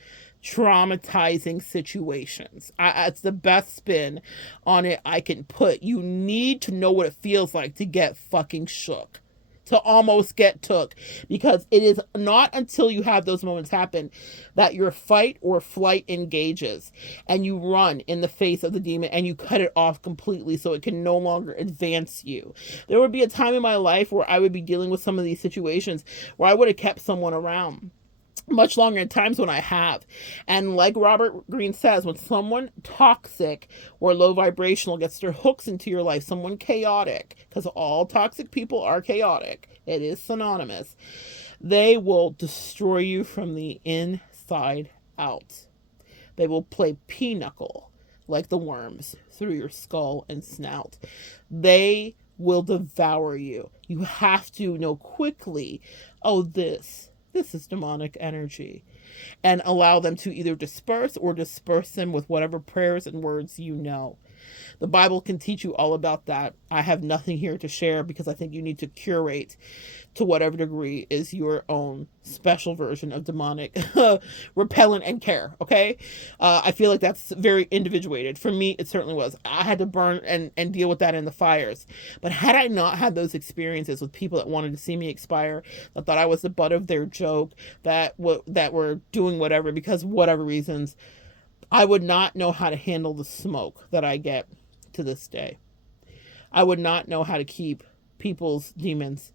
traumatizing situations. It's the best spin on it I can put. You need to know what it feels like to get fucking shook, to almost get took, because it is not until you have those moments happen that your fight or flight engages and you run in the face of the demon and you cut it off completely so it can no longer advance you. There would be a time in my life where I would be dealing with some of these situations where I would have kept someone around much longer at times when I have. And like Robert Greene says, when someone toxic or low vibrational gets their hooks into your life, someone chaotic, because all toxic people are chaotic, it is synonymous, they will destroy you from the inside out. They will play pinochle like the worms through your skull and snout. They will devour you. You have to know quickly, oh, this is demonic energy, and allow them to either disperse or disperse them with whatever prayers and words you know. The Bible can teach you all about that. I have nothing here to share because I think you need to curate to whatever degree is your own special version of demonic repellent and care, okay? I feel like that's very individuated. For me, it certainly was. I had to burn and deal with that in the fires. But had I not had those experiences with people that wanted to see me expire, that thought I was the butt of their joke, that were doing whatever because whatever reasons, I would not know how to handle the smoke that I get to this day. I would not know how to keep people's demons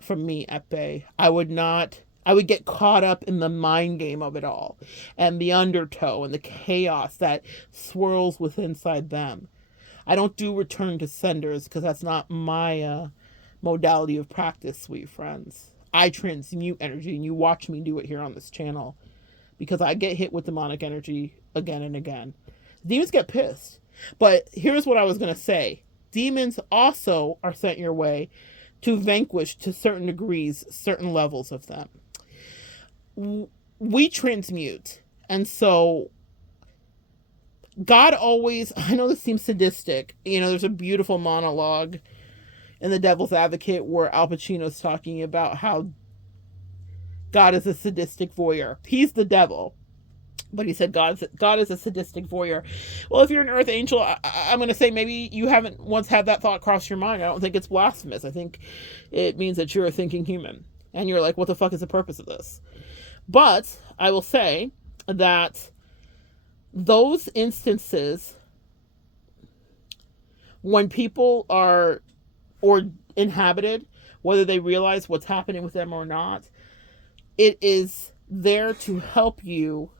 from me at bay. I would get caught up in the mind game of it all and the undertow and the chaos that swirls with inside them. I don't do return to senders because that's not my modality of practice, sweet friends. I transmute energy and you watch me do it here on this channel. because I get hit with demonic energy again and again. Demons get pissed. But here's what I was going to say. Demons also are sent your way to vanquish, to certain degrees, certain levels of them. We transmute. And so God always, I know this seems sadistic. There's a beautiful monologue in The Devil's Advocate where Al Pacino's talking about how God is a sadistic voyeur. He's the devil. But he said God is a sadistic voyeur. Well, if you're an earth angel, I'm going to say maybe you haven't once had that thought cross your mind. I don't think it's blasphemous. I think it means that you're a thinking human. And you're like, what the fuck is the purpose of this? But I will say that those instances when people are or inhabited, whether they realize what's happening with them or not, it is there to help you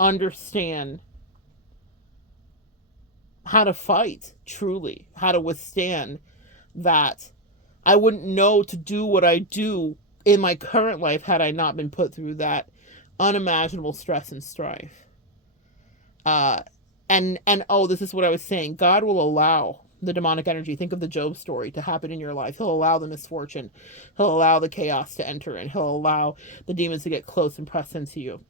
understand how to fight, truly, how to withstand that. I wouldn't know to do what I do in my current life had I not been put through that unimaginable stress and strife. And this is what I was saying. God will allow the demonic energy, think of the Job story, to happen in your life. He'll allow the misfortune. He'll allow the chaos to enter in. He'll allow the demons to get close and press into you.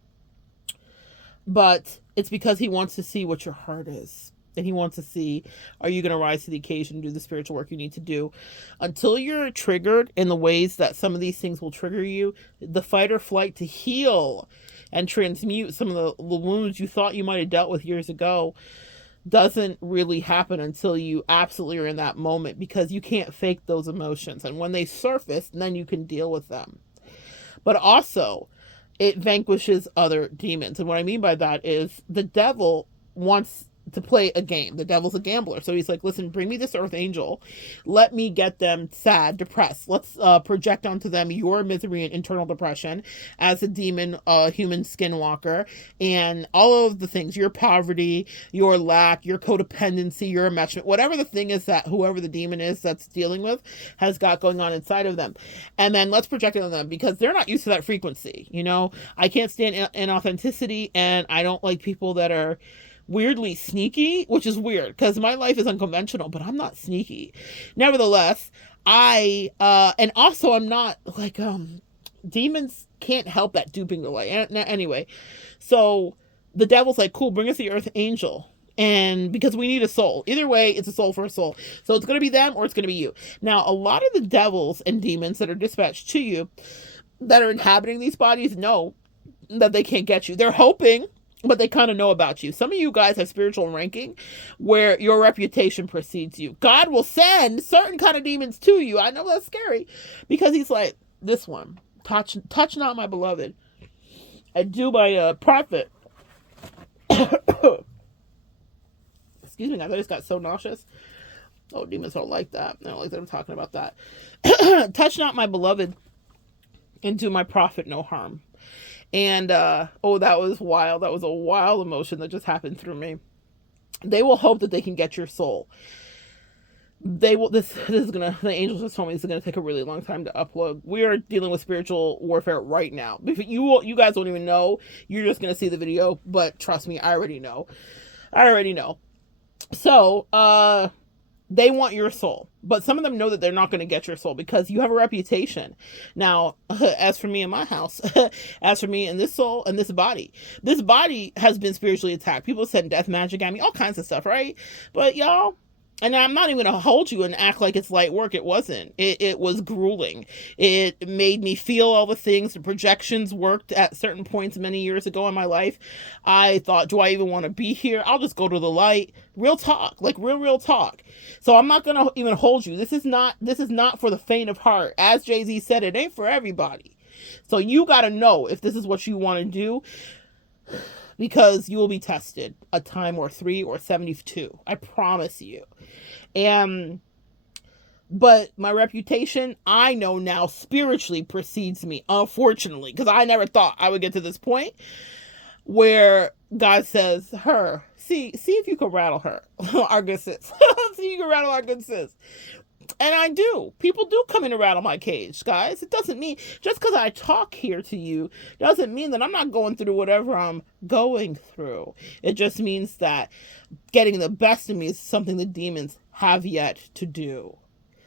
But it's because he wants to see what your heart is. And he wants to see, are you going to rise to the occasion and do the spiritual work you need to do? Until you're triggered in the ways that some of these things will trigger you, the fight or flight to heal and transmute some of the wounds you thought you might have dealt with years ago doesn't really happen until you absolutely are in that moment, because you can't fake those emotions. And when they surface, then you can deal with them. But also, it vanquishes other demons. And what I mean by that is the devil wants to play a game. The devil's a gambler. So he's like, listen, bring me this earth angel. Let me get them sad, depressed. Let's project onto them your misery and internal depression as a demon, human skinwalker, and all of the things, your poverty, your lack, your codependency, your enmeshment, whatever the thing is that whoever the demon is that's dealing with has got going on inside of them. And then let's project it on them because they're not used to that frequency. I can't stand inauthenticity, and I don't like people that are weirdly sneaky, which is weird because my life is unconventional, but I'm not sneaky. Nevertheless, and also I'm not like, demons can't help that duping the light. Anyway, so the devil's like, cool, bring us the earth angel. And because we need a soul. Either way, it's a soul for a soul. So it's going to be them or it's going to be you. Now, a lot of the devils and demons that are dispatched to you that are inhabiting these bodies know that they can't get you. They're hoping, but they kind of know about you. Some of you guys have spiritual ranking where your reputation precedes you. God will send certain kind of demons to you. I know that's scary because he's like, this one, touch not my beloved, and do my prophet. Excuse me, guys, I just got so nauseous. Oh, demons don't like that. I don't like that I'm talking about that. Touch not my beloved and do my prophet no harm. And, that was wild. That was a wild emotion that just happened through me. They will hope that they can get your soul. They will, the angels just told me this is going to take a really long time to upload. We are dealing with spiritual warfare right now. You guys won't even know. You're just going to see the video, but trust me, I already know. So, they want your soul, but some of them know that they're not going to get your soul because you have a reputation. Now, as for me in my house, as for me and this soul and this body has been spiritually attacked. People send death magic at me, all kinds of stuff, right? But y'all, and I'm not even going to hold you and act like it's light work. It wasn't. It was grueling. It made me feel all the things. The projections worked at certain points many years ago in my life. I thought, do I even want to be here? I'll just go to the light. Real talk, like real talk. So I'm not going to even hold you. This is not for the faint of heart. As Jay-Z said, it ain't for everybody. So you got to know if this is what you want to do, because you will be tested a time or 3 or 72. I promise you. But my reputation, I know now, spiritually precedes me, unfortunately, because I never thought I would get to this point where God says, see if you can rattle her, our good sis. See if you can rattle our good sis. And I do. People do come in and rattle my cage, guys. It doesn't mean, just because I talk here to you, doesn't mean that I'm not going through whatever I'm going through. It just means that getting the best of me is something the demons have yet to do.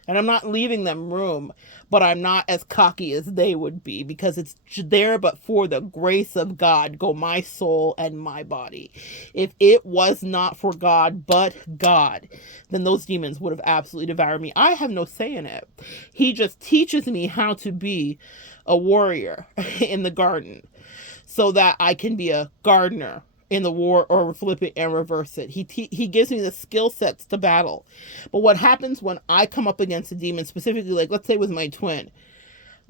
And I'm not leaving them room, but I'm not as cocky as they would be, because it's there but for the grace of God go my soul and my body. If it was not for God but God, then those demons would have absolutely devoured me. I have no say in it. He just teaches me how to be a warrior in the garden so that I can be a gardener in the war, or flip it and reverse it. He gives me the skill sets to battle. But what happens when I come up against a demon, specifically, like let's say with my twin,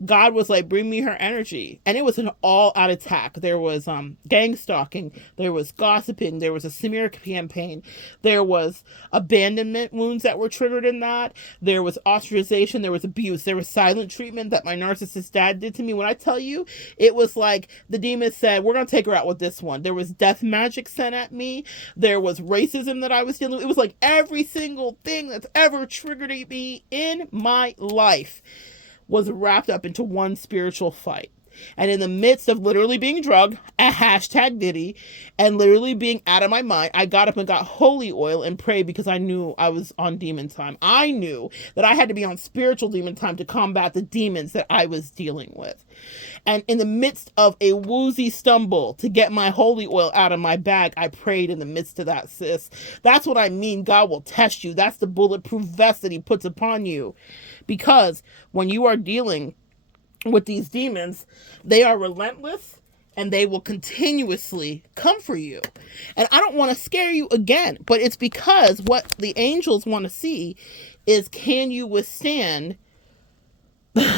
God was like, bring me her energy. And it was an all-out attack. There was gang stalking. There was gossiping. There was a smear campaign. There was abandonment wounds that were triggered in that. There was ostracization. There was abuse. There was silent treatment that my narcissist dad did to me. When I tell you, it was like the demon said, we're going to take her out with this one. There was death magic sent at me. There was racism that I was dealing with. It was like every single thing that's ever triggered me in my life was wrapped up into one spiritual fight. And in the midst of literally being drugged, a hashtag Diddy, and literally being out of my mind, I got up and got holy oil and prayed, because I knew I was on demon time. I knew that I had to be on spiritual demon time to combat the demons that I was dealing with. And in the midst of a woozy stumble to get my holy oil out of my bag, I prayed in the midst of that, sis. That's what I mean. God will test you. That's the bulletproof vest that he puts upon you. Because when you are dealing with these demons, they are relentless and they will continuously come for you. And I don't want to scare you again, but it's because what the angels want to see is, can you withstand?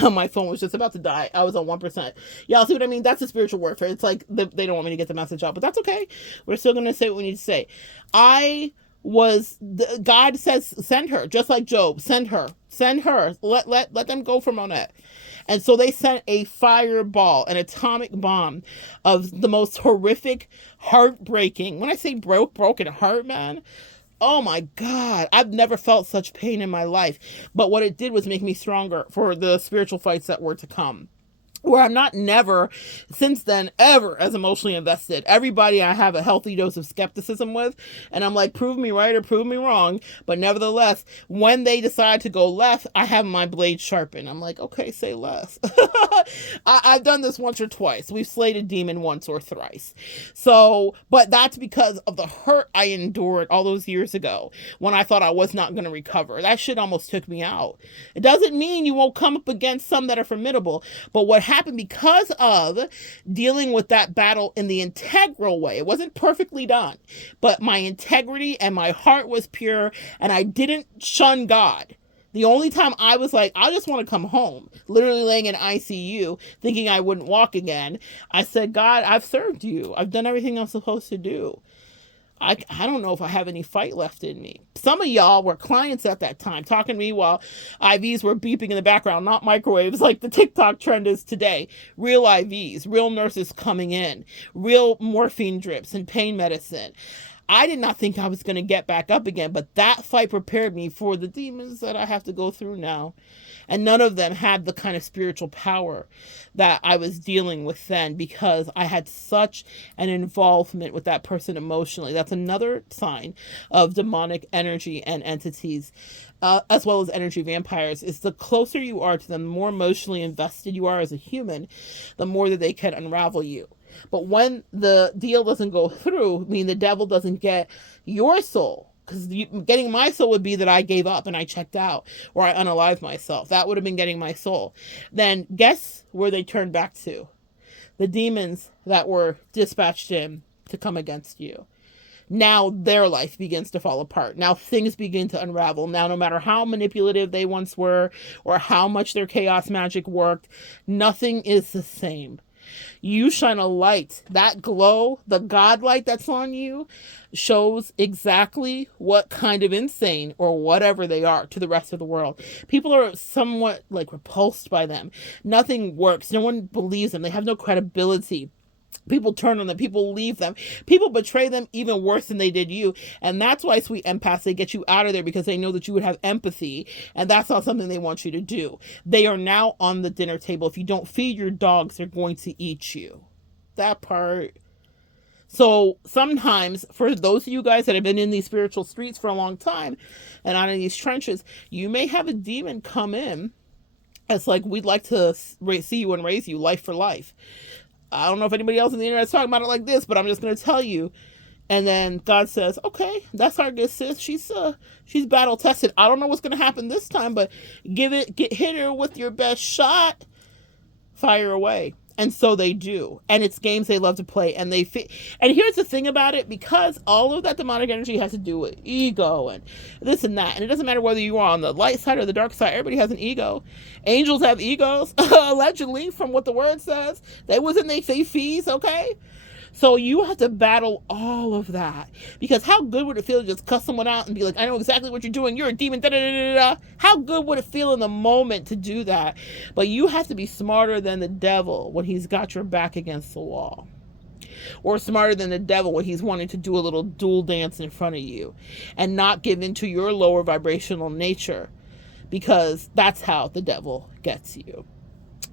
My phone was just about to die. I was on 1%. Y'all see what I mean? That's a spiritual warfare. It's like they don't want me to get the message out, but that's okay. We're still going to say what we need to say. God says, send her, just like Job, send her, let them go for Monette. And so they sent a fireball, an atomic bomb of the most horrific, heartbreaking, when I say broken heart, man, oh my God, I've never felt such pain in my life. But what it did was make me stronger for the spiritual fights that were to come, where I'm not never since then ever as emotionally invested. Everybody I have a healthy dose of skepticism with, and I'm like, prove me right or prove me wrong. But nevertheless, when they decide to go left, I have my blade sharpened. I'm like, okay, say less. I've done this once or twice. We've slayed a demon once or thrice. So, but that's because of the hurt I endured all those years ago when I thought I was not going to recover. That shit almost took me out. It doesn't mean you won't come up against some that are formidable, but what happened because of dealing with that battle in the integral way, it wasn't perfectly done, but my integrity and my heart was pure, and I didn't shun God. The only time I was like, I just want to come home, literally laying in ICU, thinking I wouldn't walk again, I said, God, I've served you. I've done everything I'm supposed to do. I don't know if I have any fight left in me. Some of y'all were clients at that time, talking to me while IVs were beeping in the background, not microwaves like the TikTok trend is today. Real IVs, real nurses coming in, real morphine drips and pain medicine. I did not think I was going to get back up again, but that fight prepared me for the demons that I have to go through now. And none of them had the kind of spiritual power that I was dealing with then, because I had such an involvement with that person emotionally. That's another sign of demonic energy and entities, as well as energy vampires, is the closer you are to them, the more emotionally invested you are as a human, the more that they can unravel you. But when the deal doesn't go through, I mean, the devil doesn't get your soul, because getting my soul would be that I gave up and I checked out, or I unalived myself. That would have been getting my soul. Then guess where they turned back to? The demons that were dispatched in to come against you. Now their life begins to fall apart. Now things begin to unravel. Now, no matter how manipulative they once were, or how much their chaos magic worked, nothing is the same. You shine a light. That glow, the God light that's on you, shows exactly what kind of insane or whatever they are to the rest of the world. People are somewhat like repulsed by them. Nothing works. No one believes them. They have no credibility. People turn on them. People leave them. People betray them even worse than they did you. And that's why, sweet empaths, they get you out of there because they know that you would have empathy. And that's not something they want you to do. They are now on the dinner table. If you don't feed your dogs, they're going to eat you. That part. So sometimes, for those of you guys that have been in these spiritual streets for a long time and out in these trenches, you may have a demon come in. It's like, we'd like to see you and raise you life for life. I don't know if anybody else on the internet is talking about it like this, but I'm just going to tell you. And then God says, okay, that's our good sis. She's battle tested. I don't know what's going to happen this time, but hit her with your best shot, fire away. And so they do. And it's games they love to play. And here's the thing about it, because all of that demonic energy has to do with ego and this and that. And it doesn't matter whether you are on the light side or the dark side. Everybody has an ego. Angels have egos, allegedly, from what the word says. They was in their fees, okay? So you have to battle all of that. Because how good would it feel to just cuss someone out and be like, I know exactly what you're doing. You're a demon. Da, da, da, da, da. How good would it feel in the moment to do that? But you have to be smarter than the devil when he's got your back against the wall. Or smarter than the devil when he's wanting to do a little dual dance in front of you. And not give into your lower vibrational nature. Because that's how the devil gets you.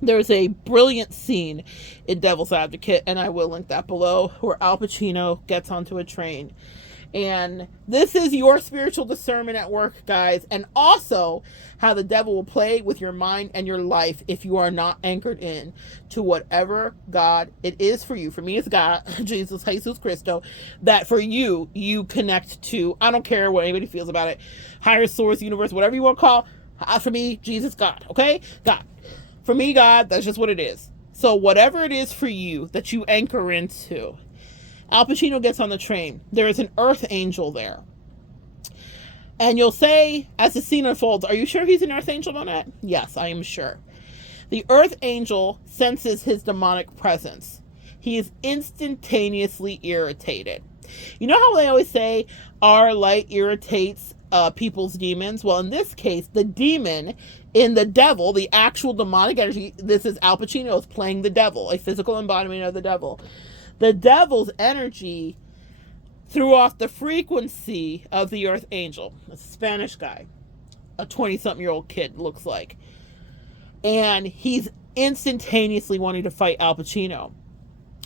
There's a brilliant scene in Devil's Advocate, and I will link that below, where Al Pacino gets onto a train. And this is your spiritual discernment at work, guys, and also how the devil will play with your mind and your life if you are not anchored in to whatever God it is for you. For me, it's God, Jesus Christo, that for you, you connect to. I don't care what anybody feels about it. Higher source, universe, whatever you want to call. For me, Jesus, God, okay? God. For me, God, that's just what it is. So whatever it is for you that you anchor into, Al Pacino gets on the train. There is an earth angel there. And you'll say, as the scene unfolds, are you sure he's an earth angel, Monette? Yes, I am sure. The earth angel senses his demonic presence. He is instantaneously irritated. You know how they always say, our light irritates people's demons? Well, in this case, the demon in the devil, the actual demonic energy, this is Al Pacino's playing the devil, a physical embodiment of the devil. The devil's energy threw off the frequency of the earth angel, a Spanish guy, a 20-something-year-old kid, looks like. And he's instantaneously wanting to fight Al Pacino.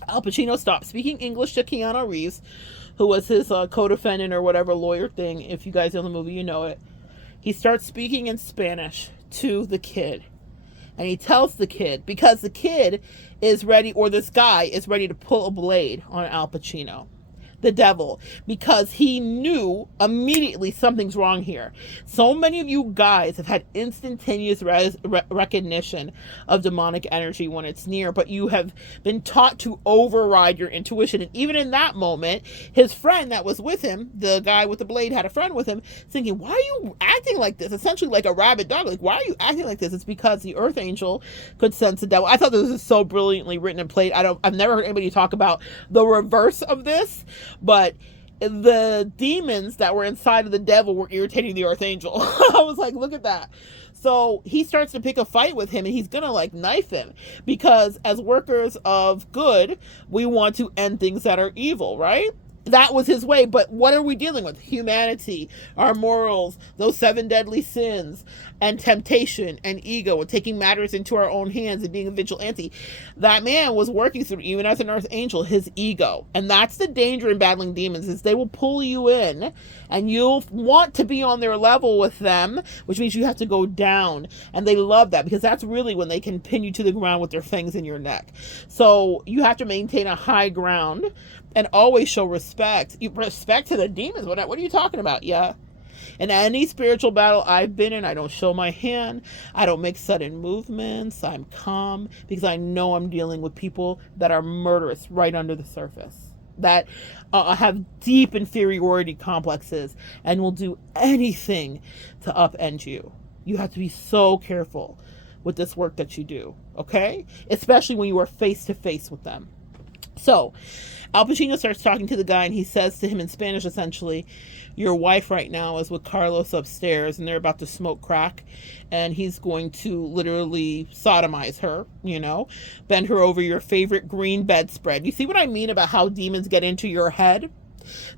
Al Pacino stopped speaking English to Keanu Reeves, who was his co-defendant or whatever lawyer thing. If you guys know the movie, you know it. He starts speaking in Spanish to the kid. And he tells the kid, because the kid is ready, or this guy is ready to pull a blade on Al Pacino, the devil, because he knew immediately something's wrong here. So many of you guys have had instantaneous recognition of demonic energy when it's near, but you have been taught to override your intuition. And even in that moment, his friend that was with him, the guy with the blade had a friend with him, thinking, why are you acting like this? Essentially like a rabid dog. Like, why are you acting like this? It's because the earth angel could sense the devil. I thought this was so brilliantly written and played. I've never heard anybody talk about the reverse of this. But the demons that were inside of the devil were irritating the earth angel. I was like, look at that. So he starts to pick a fight with him, and he's gonna like knife him, because as workers of good, we want to end things that are evil, right? That was his way. But what are we dealing with? Humanity, our morals, those 7 deadly sins, and temptation and ego, and taking matters into our own hands and being a vigilante. That man was working through, even as an earth angel, his ego. And that's the danger in battling demons, is they will pull you in and you'll want to be on their level with them, which means you have to go down. And they love that, because that's really when they can pin you to the ground with their fangs in your neck. So you have to maintain a high ground and always show respect. Respect to the demons. What are you talking about? Yeah. In any spiritual battle I've been in, I don't show my hand. I don't make sudden movements. I'm calm, because I know I'm dealing with people that are murderous right under the surface, that have deep inferiority complexes and will do anything to upend you. You have to be so careful with this work that you do, okay? Especially when you are face to face with them. So Al Pacino starts talking to the guy, and he says to him in Spanish, essentially, your wife right now is with Carlos upstairs, and they're about to smoke crack, and he's going to literally sodomize her, bend her over your favorite green bedspread. You see what I mean about how demons get into your head?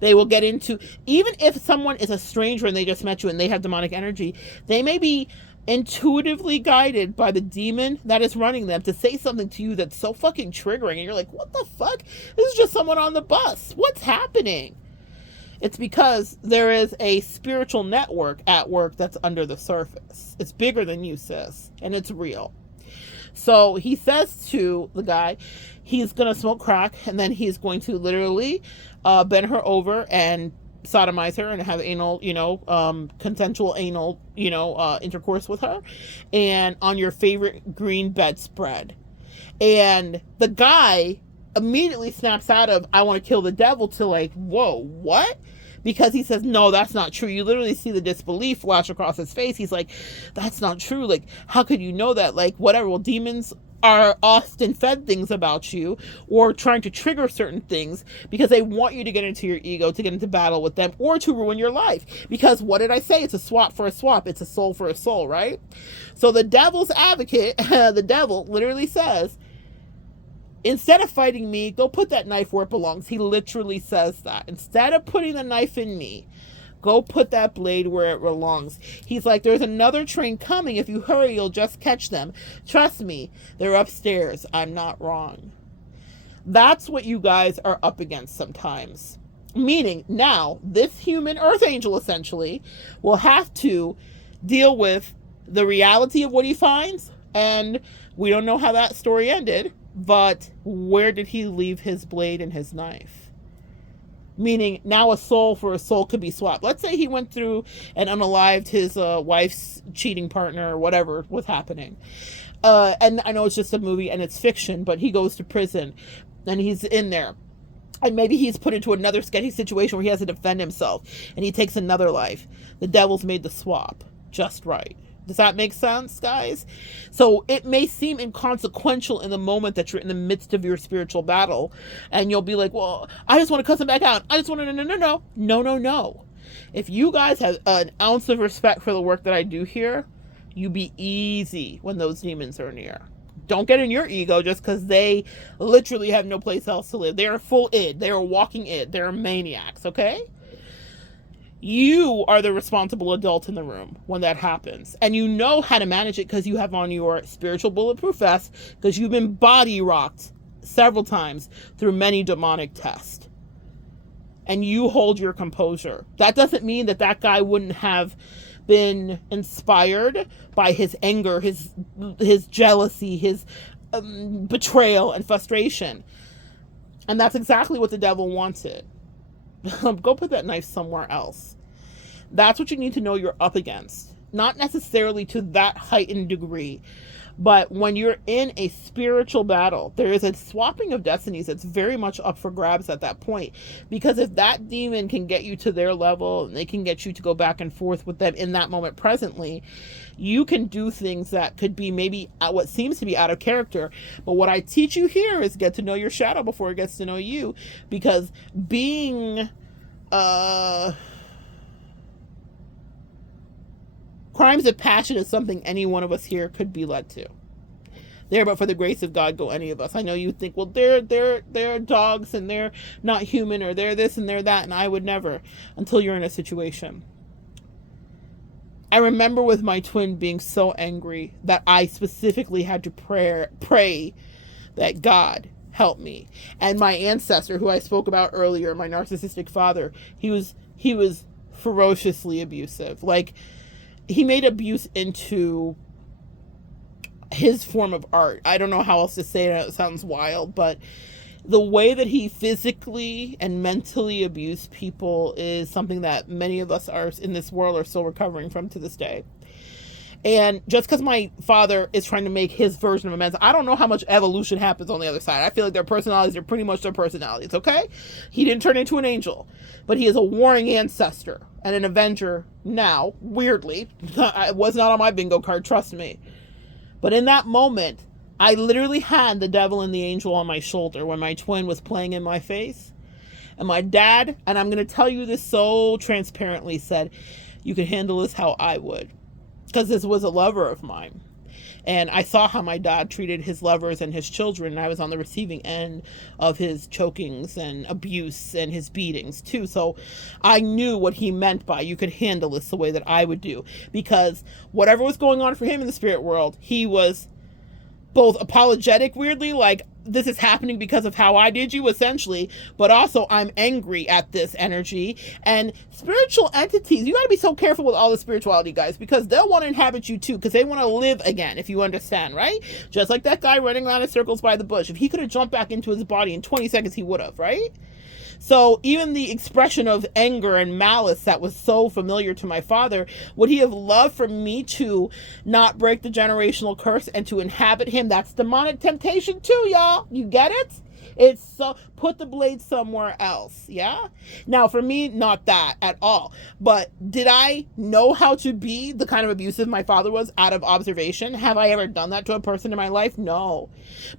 They will get into, even if someone is a stranger and they just met you and they have demonic energy, they may be intuitively guided by the demon that is running them to say something to you that's so fucking triggering, and you're like, what the fuck? This is just someone on the bus. What's happening? It's because there is a spiritual network at work that's under the surface. It's bigger than you, sis, and it's real. So he says to the guy, he's going to smoke crack, and then he's going to literally bend her over and sodomize her and have anal, consensual anal, intercourse with her, and on your favorite green bedspread. And the guy immediately snaps out of, I want to kill the devil, to like, whoa, what? Because he says, no, that's not true. You literally see the disbelief flash across his face. He's like, that's not true. Like, how could you know that? Like, whatever. Well, demons are often fed things about you or trying to trigger certain things because they want you to get into your ego, to get into battle with them, or to ruin your life. Because what did I say? It's a swap for a swap. It's a soul for a soul, right? So the devil's advocate, the devil literally says, instead of fighting me, go put that knife where it belongs. He literally says that. Instead of putting the knife in me, go put that blade where it belongs. He's like, there's another train coming. If you hurry, you'll just catch them. Trust me, they're upstairs. I'm not wrong. That's what you guys are up against sometimes. Meaning, now, this human earth angel, essentially, will have to deal with the reality of what he finds. And we don't know how that story ended. But where did he leave his blade and his knife? Meaning, now a soul for a soul could be swapped. Let's say he went through and unalived his wife's cheating partner or whatever was happening. And I know it's just a movie and it's fiction, but he goes to prison and he's in there. And maybe he's put into another sketchy situation where he has to defend himself and he takes another life. The devil's made the swap just right. Does that make sense, guys? So it may seem inconsequential in the moment that you're in the midst of your spiritual battle, and you'll be like, well, I just want to cuss him back out. I just want to, no. If you guys have an ounce of respect for the work that I do here, you be easy when those demons are near. Don't get in your ego just because they literally have no place else to live. They are full id. They are walking id. They're maniacs, okay? You are the responsible adult in the room when that happens. And you know how to manage it because you have on your spiritual bulletproof vest, because you've been body rocked several times through many demonic tests. And you hold your composure. That doesn't mean that that guy wouldn't have been inspired by his anger, his jealousy, his betrayal and frustration. And that's exactly what the devil wanted. Go put that knife somewhere else. That's what you need to know you're up against. Not necessarily to that heightened degree, but when you're in a spiritual battle, there is a swapping of destinies that's very much up for grabs at that point. Because if that demon can get you to their level and they can get you to go back and forth with them in that moment presently, you can do things that could be maybe what seems to be out of character. But what I teach you here is get to know your shadow before it gets to know you. Because being crimes of passion is something any one of us here could be led to. There, but for the grace of God, go any of us. I know you think, well, they're dogs and they're not human, or they're this and they're that, and I would never, until you're in a situation. I remember with my twin being so angry that I specifically had to pray that God help me. And my ancestor, who I spoke about earlier, my narcissistic father, he was ferociously abusive. Like, he made abuse into his form of art. I don't know how else to say it. It sounds wild, but the way that he physically and mentally abused people is something that many of us are in this world are still recovering from to this day. And just because my father is trying to make his version of amends, I don't know how much evolution happens on the other side. I feel like their personalities are pretty much their personalities, okay? He didn't turn into an angel, but he is a warring ancestor and an avenger now, weirdly. It was not on my bingo card, trust me. But in that moment, I literally had the devil and the angel on my shoulder when my twin was playing in my face. And my dad, and I'm going to tell you this so transparently, said, you can handle this how I would. Because this was a lover of mine. And I saw how my dad treated his lovers and his children. And I was on the receiving end of his chokings and abuse and his beatings too. So I knew what he meant by you could handle this the way that I would do. Because whatever was going on for him in the spirit world, he was both apologetic, weirdly, like, this is happening because of how I did you, essentially, but also I'm angry at this energy. And spiritual entities, you got to be so careful with all the spirituality, guys, because they'll want to inhabit you too, because they want to live again, if you understand, right? Just like that guy running around in circles by the bush. If he could have jumped back into his body in 20 seconds, he would have, right? So even the expression of anger and malice that was so familiar to my father, would he have loved for me to not break the generational curse and to inhabit him? That's demonic temptation too, y'all. You get it? It's so, put the blade somewhere else, yeah? Now, for me, not that at all. But did I know how to be the kind of abusive my father was out of observation? Have I ever done that to a person in my life? No.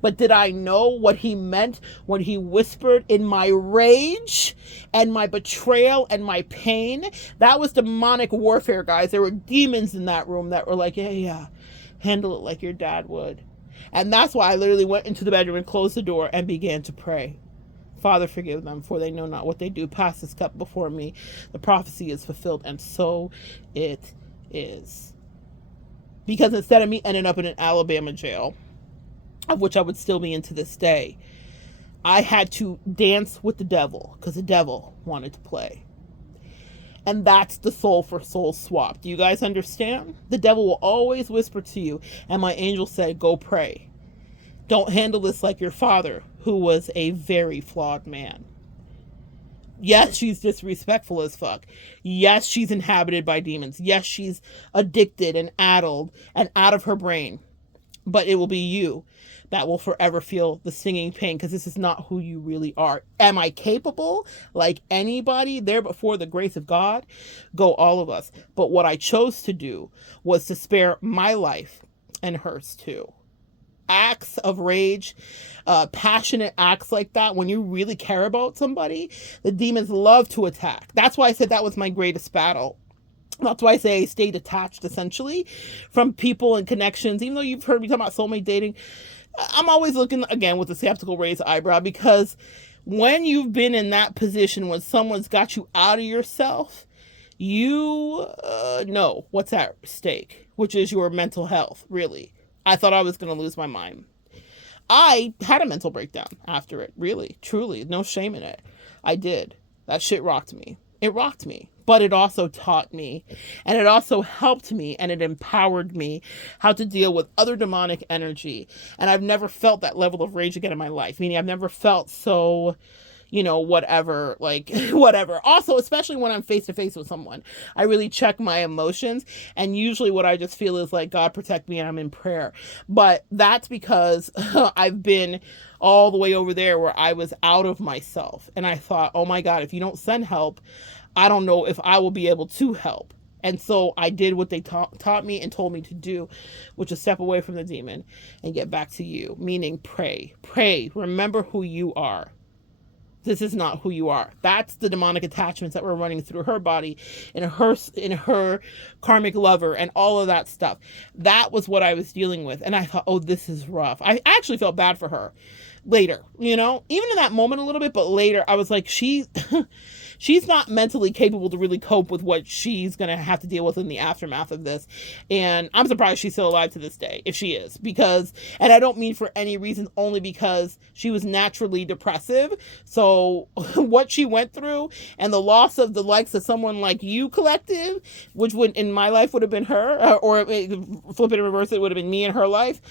But did I know what he meant when he whispered in my rage and my betrayal and my pain? That was demonic warfare, guys. There were demons in that room that were like, yeah, handle it like your dad would. And that's why I literally went into the bedroom and closed the door and began to pray. Father, forgive them, for they know not what they do. Pass this cup before me. The prophecy is fulfilled, and so it is. Because instead of me ending up in an Alabama jail, of which I would still be in to this day, I had to dance with the devil, because the devil wanted to play. And that's the soul for soul swap. Do you guys understand? The devil will always whisper to you. And my angel said, go pray. Don't handle this like your father, who was a very flawed man. Yes, she's disrespectful as fuck. Yes, she's inhabited by demons. Yes, she's addicted and addled and out of her brain. But it will be you that will forever feel the stinging pain, because this is not who you really are. Am I capable? Like anybody there before the grace of God? Go all of us. But what I chose to do was to spare my life and hers too. Acts of rage, passionate acts like that, when you really care about somebody, the demons love to attack. That's why I said that was my greatest battle. That's why I say I stay detached, essentially, from people and connections. Even though you've heard me talk about soulmate dating, I'm always looking, again, with a skeptical raised eyebrow, because when you've been in that position, when someone's got you out of yourself, you know what's at stake, which is your mental health, really. I thought I was going to lose my mind. I had a mental breakdown after it, really, truly, no shame in it. I did. That shit rocked me. It rocked me, but it also taught me, and it also helped me, and it empowered me how to deal with other demonic energy. And I've never felt that level of rage again in my life. Meaning I've never felt so, whatever, like whatever. Also, especially when I'm face to face with someone, I really check my emotions. And usually what I just feel is like, God protect me, and I'm in prayer. But that's because I've been all the way over there where I was out of myself. And I thought, oh my God, if you don't send help, I don't know if I will be able to help. And so I did what they taught me and told me to do, which is step away from the demon and get back to you. Meaning pray. Pray. Remember who you are. This is not who you are. That's the demonic attachments that were running through her body, in her karmic lover, and all of that stuff. That was what I was dealing with. And I thought, oh, this is rough. I actually felt bad for her later, even in that moment a little bit, but later I was like, she's not mentally capable to really cope with what she's going to have to deal with in the aftermath of this. And I'm surprised she's still alive to this day, if she is, and I don't mean for any reason, only because she was naturally depressive. So what she went through and the loss of the likes of someone like you, collective, which would, in my life, would have been her, or flip it and reverse it, would have been me in her life.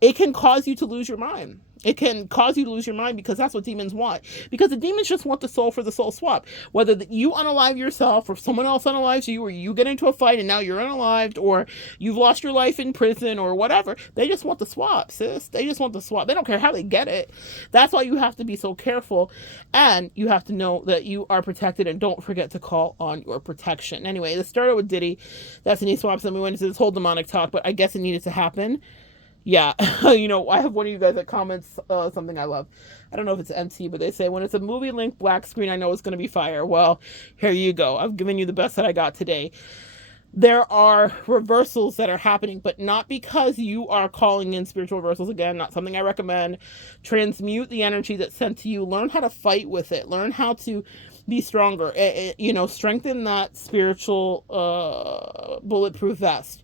It can cause you to lose your mind. It can cause you to lose your mind, because that's what demons want. Because the demons just want the soul for the soul swap. Whether you unalive yourself, or someone else unalives you, or you get into a fight and now you're unalived, or you've lost your life in prison, or whatever. They just want the swap, sis. They just want the swap. They don't care how they get it. That's why you have to be so careful. And you have to know that you are protected, and don't forget to call on your protection. Anyway, this started with Diddy. Destiny swaps, and we went into this whole demonic talk, but I guess it needed to happen. Yeah, I have one of you guys that comments something I love. I don't know if it's MT, but they say, when it's a movie link black screen, I know it's going to be fire. Well, here you go. I've given you the best that I got today. There are reversals that are happening, but not because you are calling in spiritual reversals. Again, not something I recommend. Transmute the energy that's sent to you. Learn how to fight with it. Learn how to be stronger. Strengthen that spiritual bulletproof vest.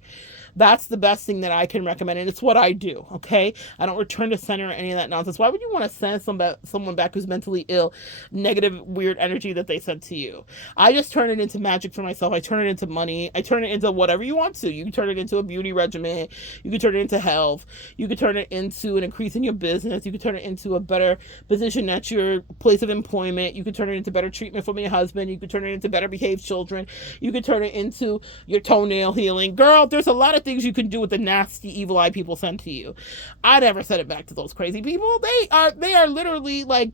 That's the best thing that I can recommend, and it's what I do, okay? I don't return to sender or any of that nonsense. Why would you want to send someone back who's mentally ill negative, weird energy that they sent to you? I just turn it into magic for myself. I turn it into money. I turn it into whatever you want to. You can turn it into a beauty regimen. You can turn it into health. You can turn it into an increase in your business. You can turn it into a better position at your place of employment. You can turn it into better treatment from your husband. You can turn it into better behaved children. You can turn it into your toenail healing. Girl, there's a lot of things you can do with the nasty evil eye people send to you. I never send it back to those crazy people. They are literally like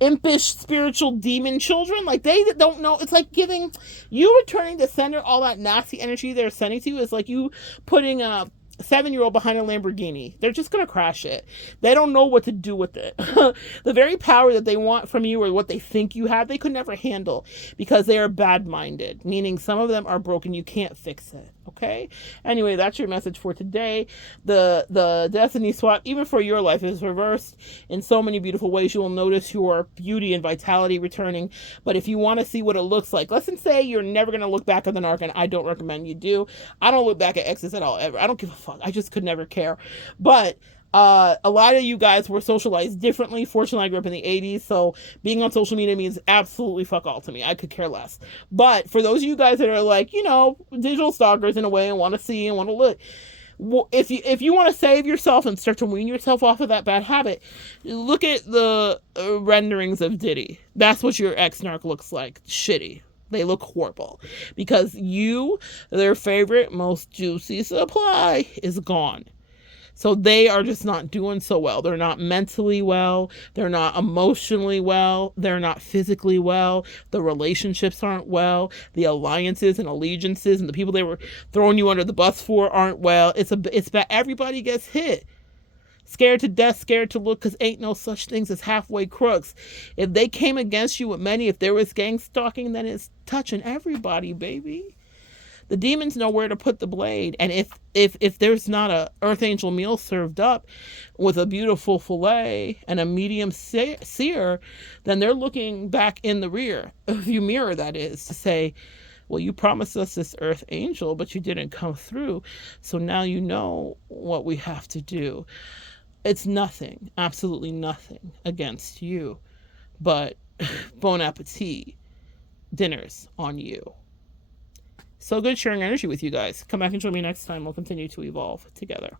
impish spiritual demon children. Like, they don't know. It's like giving you, returning to sender all that nasty energy they're sending to you is like you putting a 7-year-old behind a Lamborghini. They're just going to crash it. They don't know what to do with it. The very power that they want from you, or what they think you have, they could never handle, because they are bad-minded, meaning some of them are broken. You can't fix it. Okay? Anyway, that's your message for today. The destiny swap, even for your life, is reversed in so many beautiful ways. You will notice your beauty and vitality returning. But if you want to see what it looks like, let's say you're never going to look back at the narc, and I don't recommend you do. I don't look back at exes at all, ever. I don't give a fuck. I just could never care. But a lot of you guys were socialized differently. Fortunately, I grew up in the 80s, so being on social media means absolutely fuck all to me. I could care less. But for those of you guys that are like, digital stalkers in a way, and want to see and want to look, if you want to save yourself and start to wean yourself off of that bad habit, look at the renderings of Diddy. That's what your ex-narc looks like. Shitty. They look horrible, because their favorite, most juicy supply, is gone. So they are just not doing so well. They're not mentally well. They're not emotionally well. They're not physically well. The relationships aren't well. The alliances and allegiances and the people they were throwing you under the bus for aren't well. It's bad. Everybody gets hit. Scared to death, scared to look, because ain't no such things as halfway crooks. If they came against you with many, if there was gang stalking, then it's touching everybody, baby. The demons know where to put the blade. And if there's not a earth angel meal served up with a beautiful fillet and a medium sear, then they're looking back in the rear view mirror, that is, to say, well, you promised us this earth angel, but you didn't come through. So now you know what we have to do. It's nothing, absolutely nothing against you, but bon appetit. Dinner's on you. So good sharing energy with you guys. Come back and join me next time. We'll continue to evolve together.